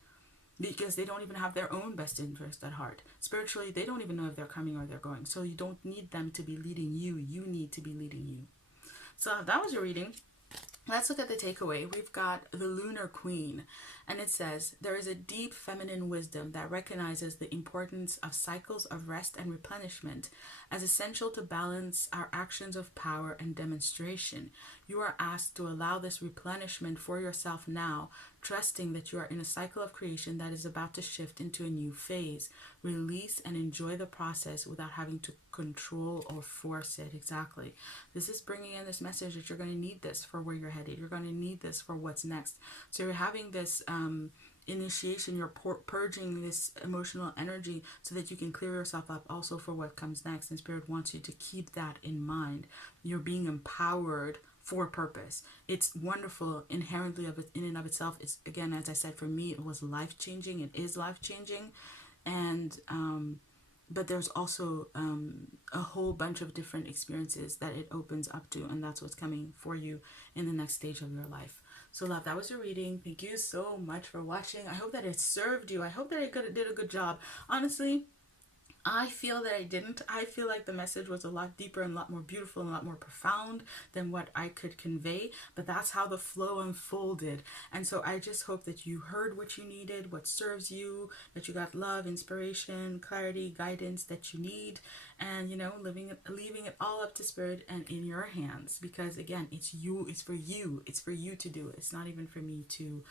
because they don't even have their own best interest at heart. Spiritually, they don't even know if they're coming or they're going. So you don't need them to be leading you. You need to be leading you. So that was your reading. Let's look at the takeaway. We've got the Lunar Queen, and it says, there is a deep feminine wisdom that recognizes the importance of cycles of rest and replenishment as essential to balance our actions of power and demonstration. You are asked to allow this replenishment for yourself now, trusting that you are in a cycle of creation that is about to shift into a new phase. Release and enjoy the process without having to control or force it. Exactly. This is bringing in this message that you're going to need this for where you're headed. You're going to need this for what's next. So you're having this initiation, you're purging this emotional energy so that you can clear yourself up also for what comes next. And Spirit wants you to keep that in mind. You're being empowered for purpose. It's wonderful inherently in and of itself. It's, again, as I said, for me, it was life-changing. It is life-changing. And but there's also a whole bunch of different experiences that it opens up to, and that's what's coming for you in the next stage of your life. So love, that was your reading. Thank you so much for watching. I hope that it served you. I hope that I did a good job. Honestly, I feel that I didn't. I feel like the message was a lot deeper and a lot more beautiful and a lot more profound than what I could convey, but that's how the flow unfolded. And so I just hope that you heard what you needed, what serves you, that you got love, inspiration, clarity, guidance that you need, and, you know, leaving it all up to Spirit and in your hands, because again, it's you, it's for you to do it. It's not even for me to,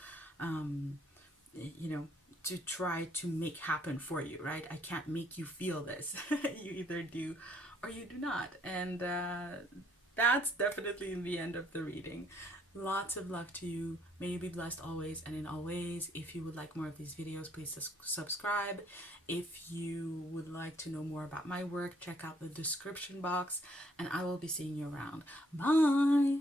you know, to try to make happen for you, right? I can't make you feel this. You either do or you do not. And that's definitely in the end of the reading. Lots of love to you. May you be blessed always and in all ways. If you would like more of these videos, please subscribe. If you would like to know more about my work, check out the description box, and I will be seeing you around. Bye.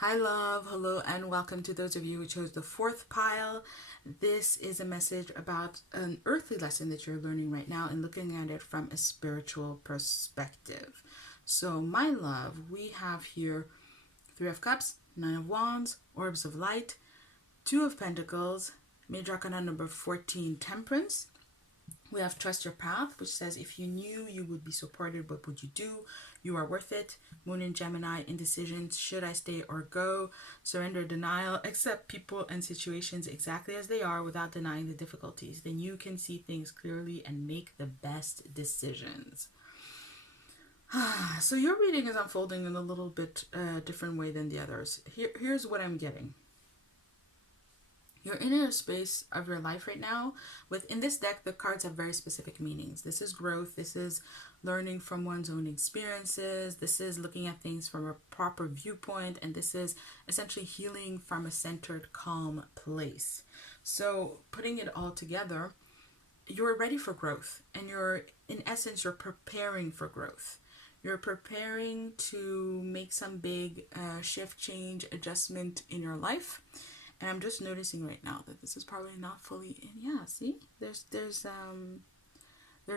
Hi love, hello, and welcome to those of you who chose the fourth pile. This is a message about an earthly lesson that you're learning right now and looking at it from a spiritual perspective. So my love, we have here Three of Cups, Nine of Wands, Orbs of Light, Two of Pentacles, Major Arcana number 14, Temperance. We have Trust Your Path, which says if you knew you would be supported, what would you do? You are worth it. Moon in Gemini, indecisions. Should I stay or go? Surrender, denial. Accept people and situations exactly as they are without denying the difficulties. Then you can see things clearly and make the best decisions. So your reading is unfolding in a little bit different way than the others. Here's what I'm getting. You're in a space of your life right now. Within this deck, the cards have very specific meanings. This is growth. This is learning from one's own experiences. This is looking at things from a proper viewpoint. And this is essentially healing from a centered, calm place. So putting it all together, you're ready for growth. And in essence, you're preparing for growth. You're preparing to make some big shift, change, adjustment in your life. And I'm just noticing right now that this is probably not fully in. Yeah, see, there's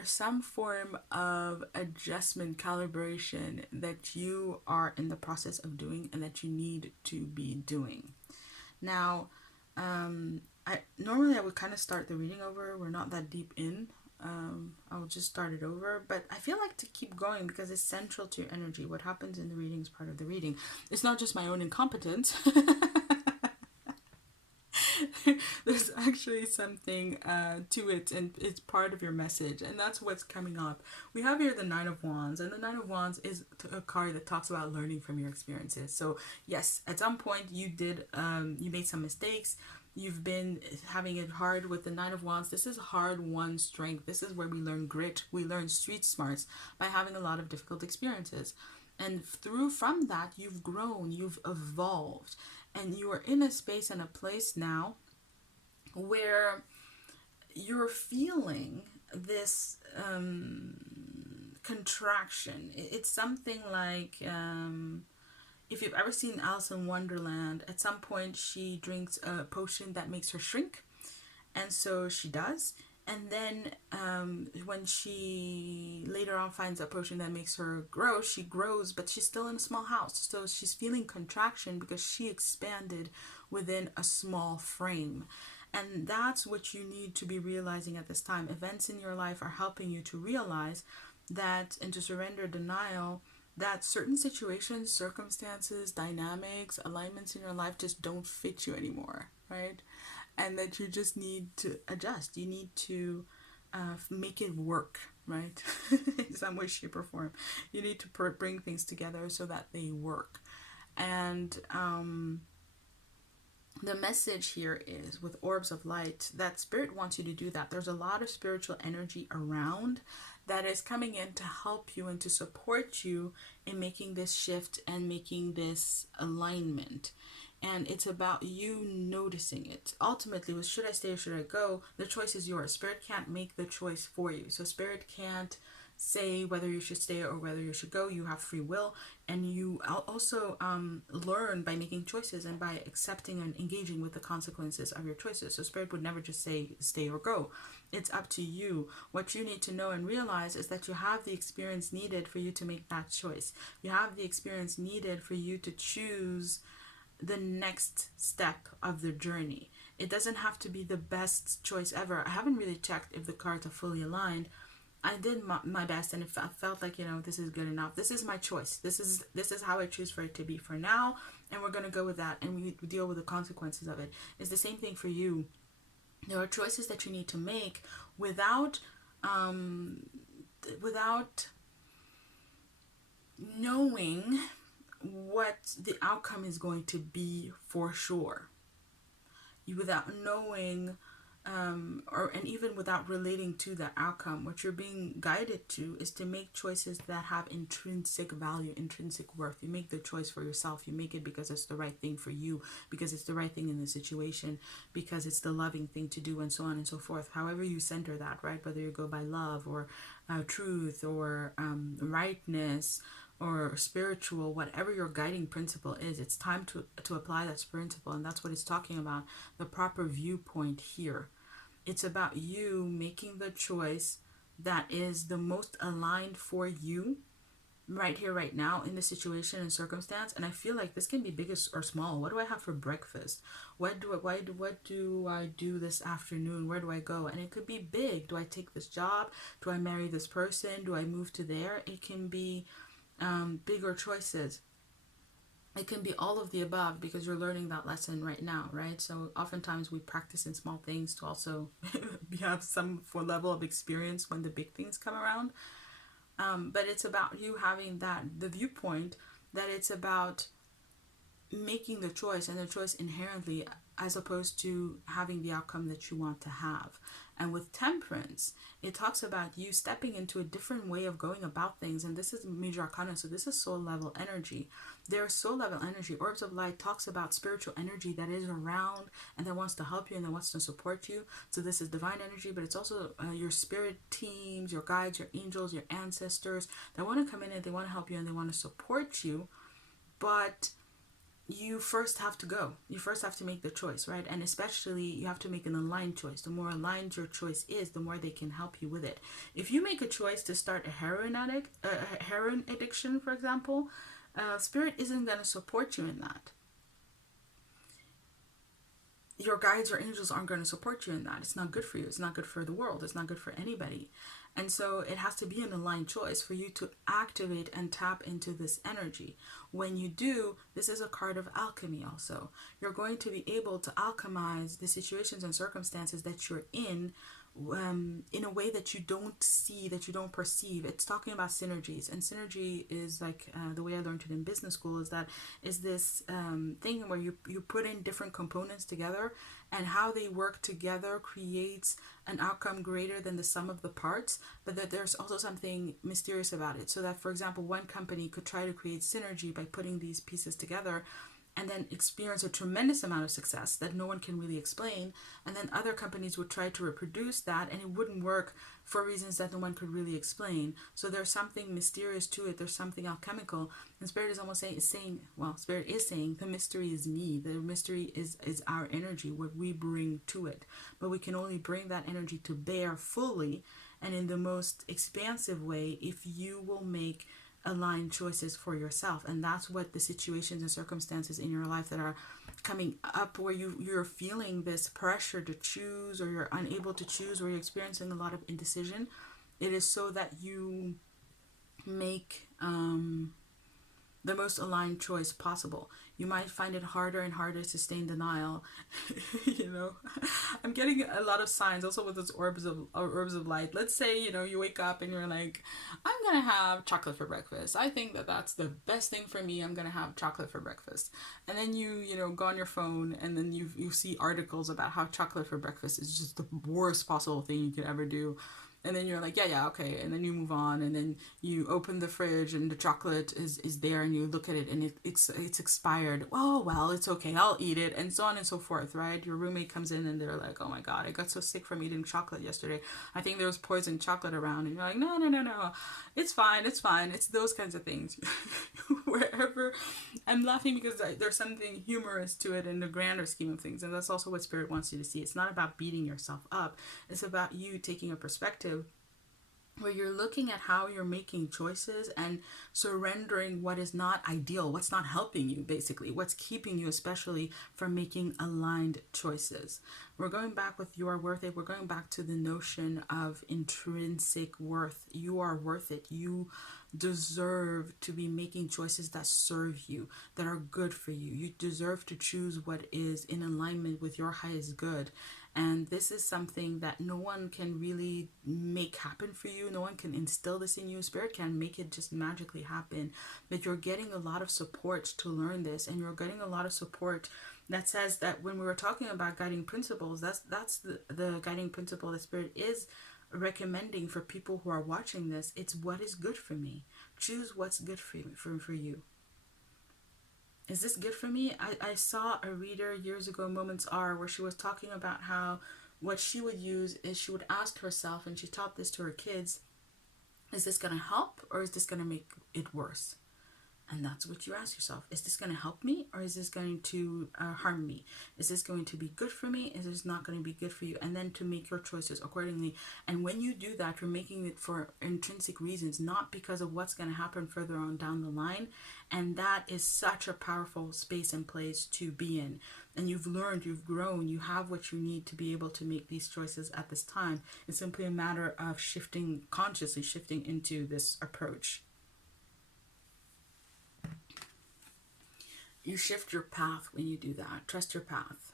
some form of adjustment, calibration that you are in the process of doing and that you need to be doing. Now, normally I would kind of start the reading over. We're not that deep in. I'll just start it over, but I feel like to keep going because it's central to your energy. What happens in the reading is part of the reading. It's not just my own incompetence. There's actually something to it, and it's part of your message, and that's what's coming up. We have here the Nine of Wands, and the Nine of Wands is a card that talks about learning from your experiences. So yes, at some point you made some mistakes, you've been having it hard with the Nine of Wands. This is hard-won strength. This is where we learn grit. We learn street smarts by having a lot of difficult experiences. And from that, you've grown, you've evolved, and you are in a space and a place now where you're feeling this contraction. It's something like, if you've ever seen Alice in Wonderland, at some point she drinks a potion that makes her shrink, and so she does. And then when she later on finds a potion that makes her grow, she grows, but she's still in a small house. So she's feeling contraction because she expanded within a small frame. And that's what you need to be realizing at this time. Events in your life are helping you to realize that, and to surrender denial, that certain situations, circumstances, dynamics, alignments in your life just don't fit you anymore, right? And that you just need to adjust. You need to make it work, right? In some way, shape, or form. You need to bring things together so that they work. And the message here is, with orbs of light, that Spirit wants you to do that. There's a lot of spiritual energy around that is coming in to help you and to support you in making this shift and making this alignment. And it's about you noticing it. Ultimately, with should I stay or should I go, the choice is yours. Spirit can't make the choice for you. So Spirit can't say whether you should stay or whether you should go. You have free will, and you also learn by making choices and by accepting and engaging with the consequences of your choices. So Spirit would never just say stay or go. It's up to you. What you need to know and realize is that you have the experience needed for you to make that choice. You have the experience needed for you to choose the next step of the journey. It doesn't have to be the best choice ever. I haven't really checked if the cards are fully aligned. I did my best, and it felt like, this is good enough. This is my choice. This is how I choose for it to be for now, and we're going to go with that, and we deal with the consequences of it. It's the same thing for you. There are choices that you need to make without knowing what the outcome is going to be for sure. Without knowing and even without relating to the outcome, what you're being guided to is to make choices that have intrinsic value, intrinsic worth. You make the choice for yourself. You make it because it's the right thing for you, because it's the right thing in the situation, because it's the loving thing to do, and so on and so forth. However you center that, right? Whether you go by love or truth or rightness or spiritual, whatever your guiding principle is, it's time to apply that principle. And that's what it's talking about, the proper viewpoint here. It's about you making the choice that is the most aligned for you right here, right now, in the situation and circumstance. And I feel like this can be big or small. What do I have for breakfast? What do I do this afternoon? Where do I go? And it could be big. Do I take this job? Do I marry this person? Do I move to there? It can be bigger choices. It can be all of the above, because you're learning that lesson right now, right? So oftentimes we practice in small things to also have some level of experience when the big things come around. But it's about you having the viewpoint that it's about making the choice, and the choice inherently, as opposed to having the outcome that you want to have. And with Temperance, it talks about you stepping into a different way of going about things. And this is major arcana, so this is soul level energy. There's soul level energy. Orbs of Light talks about spiritual energy that is around and that wants to help you and that wants to support you. So this is divine energy, but it's also your spirit teams, your guides, your angels, your ancestors that want to come in and they want to help you and they want to support you. But you first have to go. You first have to make the choice, right? And especially you have to make an aligned choice. The more aligned your choice is, the more they can help you with it. If you make a choice to start a heroin addiction, for example, Spirit isn't going to support you in that. Your guides or angels aren't going to support you in that. It's not good for you. It's not good for the world. It's not good for anybody. And so it has to be an aligned choice for you to activate and tap into this energy. When you do, this is a card of alchemy also. You're going to be able to alchemize the situations and circumstances that you're in in a way that you don't see, that you don't perceive. It's talking about synergies, and synergy is like the way I learned it in business school is this thing where you put in different components together, and how they work together creates an outcome greater than the sum of the parts, but that there's also something mysterious about it. So that, for example, one company could try to create synergy by putting these pieces together and then experience a tremendous amount of success that no one can really explain. And then other companies would try to reproduce that, and it wouldn't work for reasons that no one could really explain. So there's something mysterious to it. There's something alchemical. And Spirit is almost saying, Spirit is saying, the mystery is me. The mystery is our energy, what we bring to it. But we can only bring that energy to bear fully and in the most expansive way if you will make aligned choices for yourself. And that's what the situations and circumstances in your life that are coming up where you're feeling this pressure to choose, or you're unable to choose, or you're experiencing a lot of indecision. It is so that you make the most aligned choice possible. You might find it harder and harder to stay in denial. I'm getting a lot of signs also with those orbs of light. Let's say, you wake up and you're like, I'm going to have chocolate for breakfast. I think that that's the best thing for me. I'm going to have chocolate for breakfast. And then you go on your phone, and then you see articles about how chocolate for breakfast is just the worst possible thing you could ever do. And then you're like, yeah, okay. And then you move on, and then you open the fridge and the chocolate is there, and you look at it and it's expired. Oh, well, it's okay. I'll eat it, and so on and so forth, right? Your roommate comes in and they're like, oh my God, I got so sick from eating chocolate yesterday. I think there was poisoned chocolate around. And you're like, no. It's fine. It's those kinds of things. Wherever, I'm laughing because there's something humorous to it in the grander scheme of things. And that's also what Spirit wants you to see. It's not about beating yourself up. It's about you taking a perspective where you're looking at how you're making choices and surrendering what is not ideal, what's not helping you, basically, what's keeping you especially from making aligned choices. We're going back with you are worth it. We're going back to the notion of intrinsic worth. You are worth it. You deserve to be making choices that serve you, that are good for you. You deserve to choose what is in alignment with your highest good. And this is something that no one can really make happen for you. No one can instill this in you. Spirit can make it just magically happen. But you're getting a lot of support to learn this. And you're getting a lot of support that says that when we were talking about guiding principles, that's the guiding principle that Spirit is recommending for people who are watching this. It's what is good for me. Choose what's good for you. Is this good for me? I saw a reader years ago, Moments Are, where she was talking about how what she would use is she would ask herself, and she taught this to her kids, is this going to help or is this going to make it worse? And that's what you ask yourself. Is this going to help me, or is this going to harm me? Is this going to be good for me? Is this not going to be good for you? And then to make your choices accordingly. And when you do that, you're making it for intrinsic reasons, not because of what's going to happen further on down the line. And that is such a powerful space and place to be in. And you've learned, you've grown, you have what you need to be able to make these choices at this time. It's simply a matter of consciously shifting into this approach. You shift your path when you do that. Trust your path.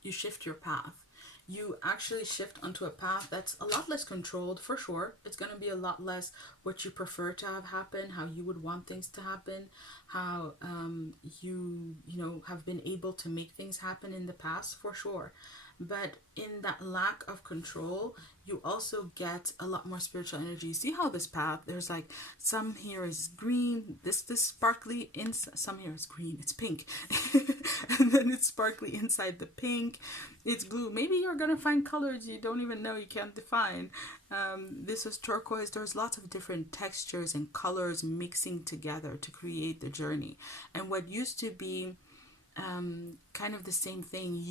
You shift your path. You actually shift onto a path that's a lot less controlled, for sure. It's going to be a lot less what you prefer to have happen, how you would want things to happen, how you have been able to make things happen in the past, for sure. But in that lack of control, you also get a lot more spiritual energy. See how this path, there's like some here is green, this sparkly, some here is green, it's pink. And then it's sparkly inside the pink, it's blue. Maybe you're going to find colors you don't even know, you can't define. This is turquoise. There's lots of different textures and colors mixing together to create the journey. And what used to be kind of the same thing,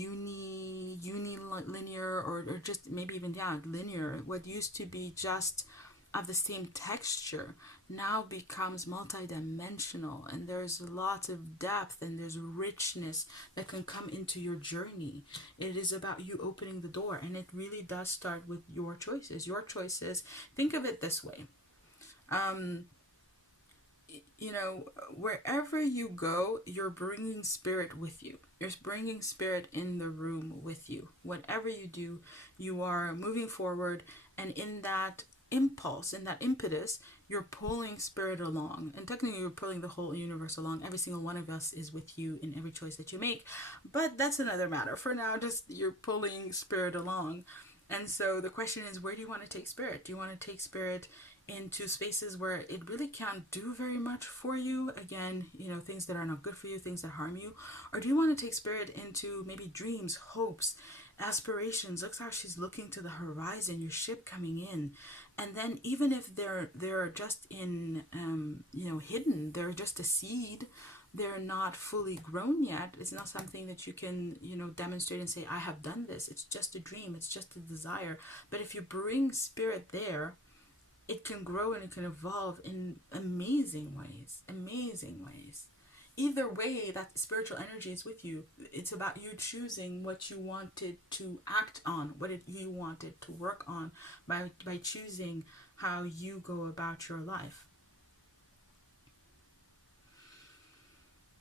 linear or just maybe even linear, what used to be just of the same texture now becomes multidimensional, and there's lots of depth and there's richness that can come into your journey. It is about you opening the door, and it really does start with your choices. Think of it this way. you know, wherever you go, you're bringing spirit with you. You're bringing spirit in the room with you. Whatever you do, you are moving forward, and in that impulse, in that impetus, you're pulling spirit along. And technically, you're pulling the whole universe along. Every single one of us is with you in every choice that you make. But that's another matter. For now, just you're pulling spirit along. And so the question is, where do you want to take spirit? Do you want to take spirit into spaces where it really can't do very much for you? Again, you know, things that are not good for you, things that harm you. Or do you want to take spirit into maybe dreams, hopes, aspirations? Look how she's looking to the horizon, your ship coming in. And then even if they're just in you know, hidden, they're just a seed, they're not fully grown yet. It's not something that you can, you know, demonstrate and say, I have done this. It's just a dream, it's just a desire. But if you bring spirit there, it can grow and it can evolve in amazing ways. Amazing ways. Either way, that spiritual energy is with you. It's about you choosing what you wanted to act on, you wanted to work on, by choosing how you go about your life.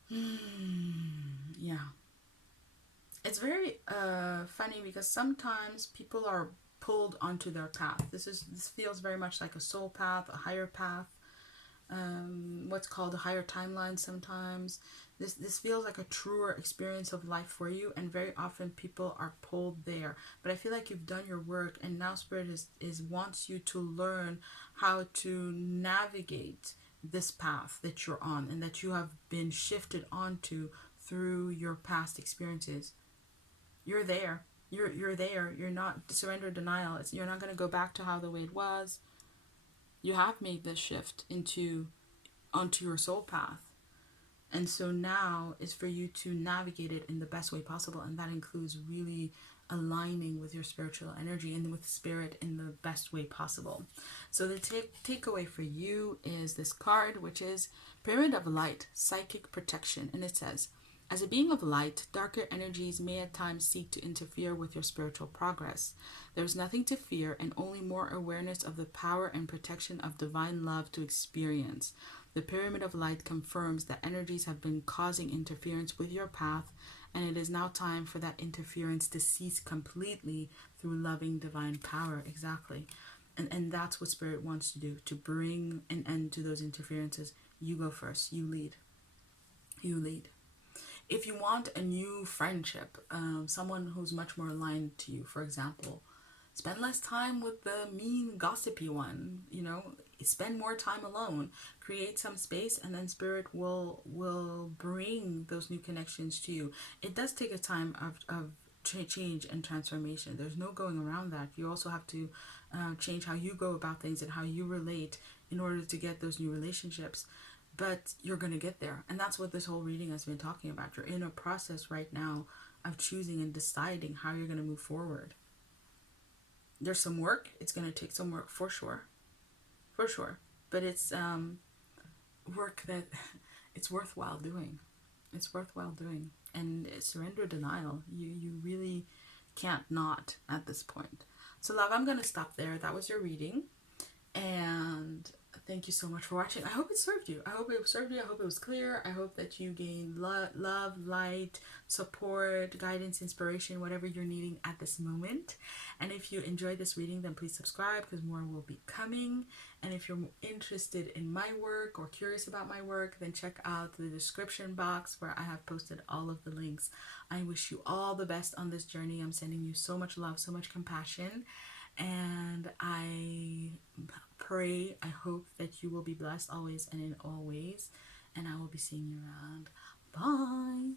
Yeah. It's very funny because sometimes people are pulled onto their path. This feels very much like a soul path, a higher path, what's called a higher timeline sometimes. This feels like a truer experience of life for you, and very often people are pulled there. But I feel like you've done your work, and now Spirit is wants you to learn how to navigate this path that you're on and that you have been shifted onto through your past experiences. You're there. You're there. You're not surrender denial. You're not going to go back to how the way it was. You have made this shift onto your soul path. And so now is for you to navigate it in the best way possible. And that includes really aligning with your spiritual energy and with spirit in the best way possible. So the takeaway for you is this card, which is Pyramid of Light, Psychic Protection. And it says, as a being of light, darker energies may at times seek to interfere with your spiritual progress. There is nothing to fear and only more awareness of the power and protection of divine love to experience. The Pyramid of Light confirms that energies have been causing interference with your path, and it is now time for that interference to cease completely through loving divine power. Exactly. And that's what Spirit wants to do, to bring an end to those interferences. You go first. You lead. You lead. If you want a new friendship, someone who's much more aligned to you, for example, spend less time with the mean, gossipy one. You know, spend more time alone. Create some space, and then Spirit will bring those new connections to you. It does take a time of change and transformation. There's no going around that. You also have to change how you go about things and how you relate in order to get those new relationships. But you're going to get there. And that's what this whole reading has been talking about. You're in a process right now of choosing and deciding how you're going to move forward. There's some work. It's going to take some work for sure. For sure. But it's work that it's worthwhile doing. It's worthwhile doing. And surrender denial. You really can't not at this point. So love, I'm going to stop there. That was your reading. And thank you so much for watching. I hope it served you. I hope it served you. I hope it was clear. I hope that you gained love, light, support, guidance, inspiration, whatever you're needing at this moment. And if you enjoyed this reading, then please subscribe because more will be coming. And if you're interested in my work or curious about my work, then check out the description box where I have posted all of the links. I wish you all the best on this journey. I'm sending you so much love, so much compassion. And I pray, I hope that you will be blessed always and in all ways. And I will be seeing you around. Bye.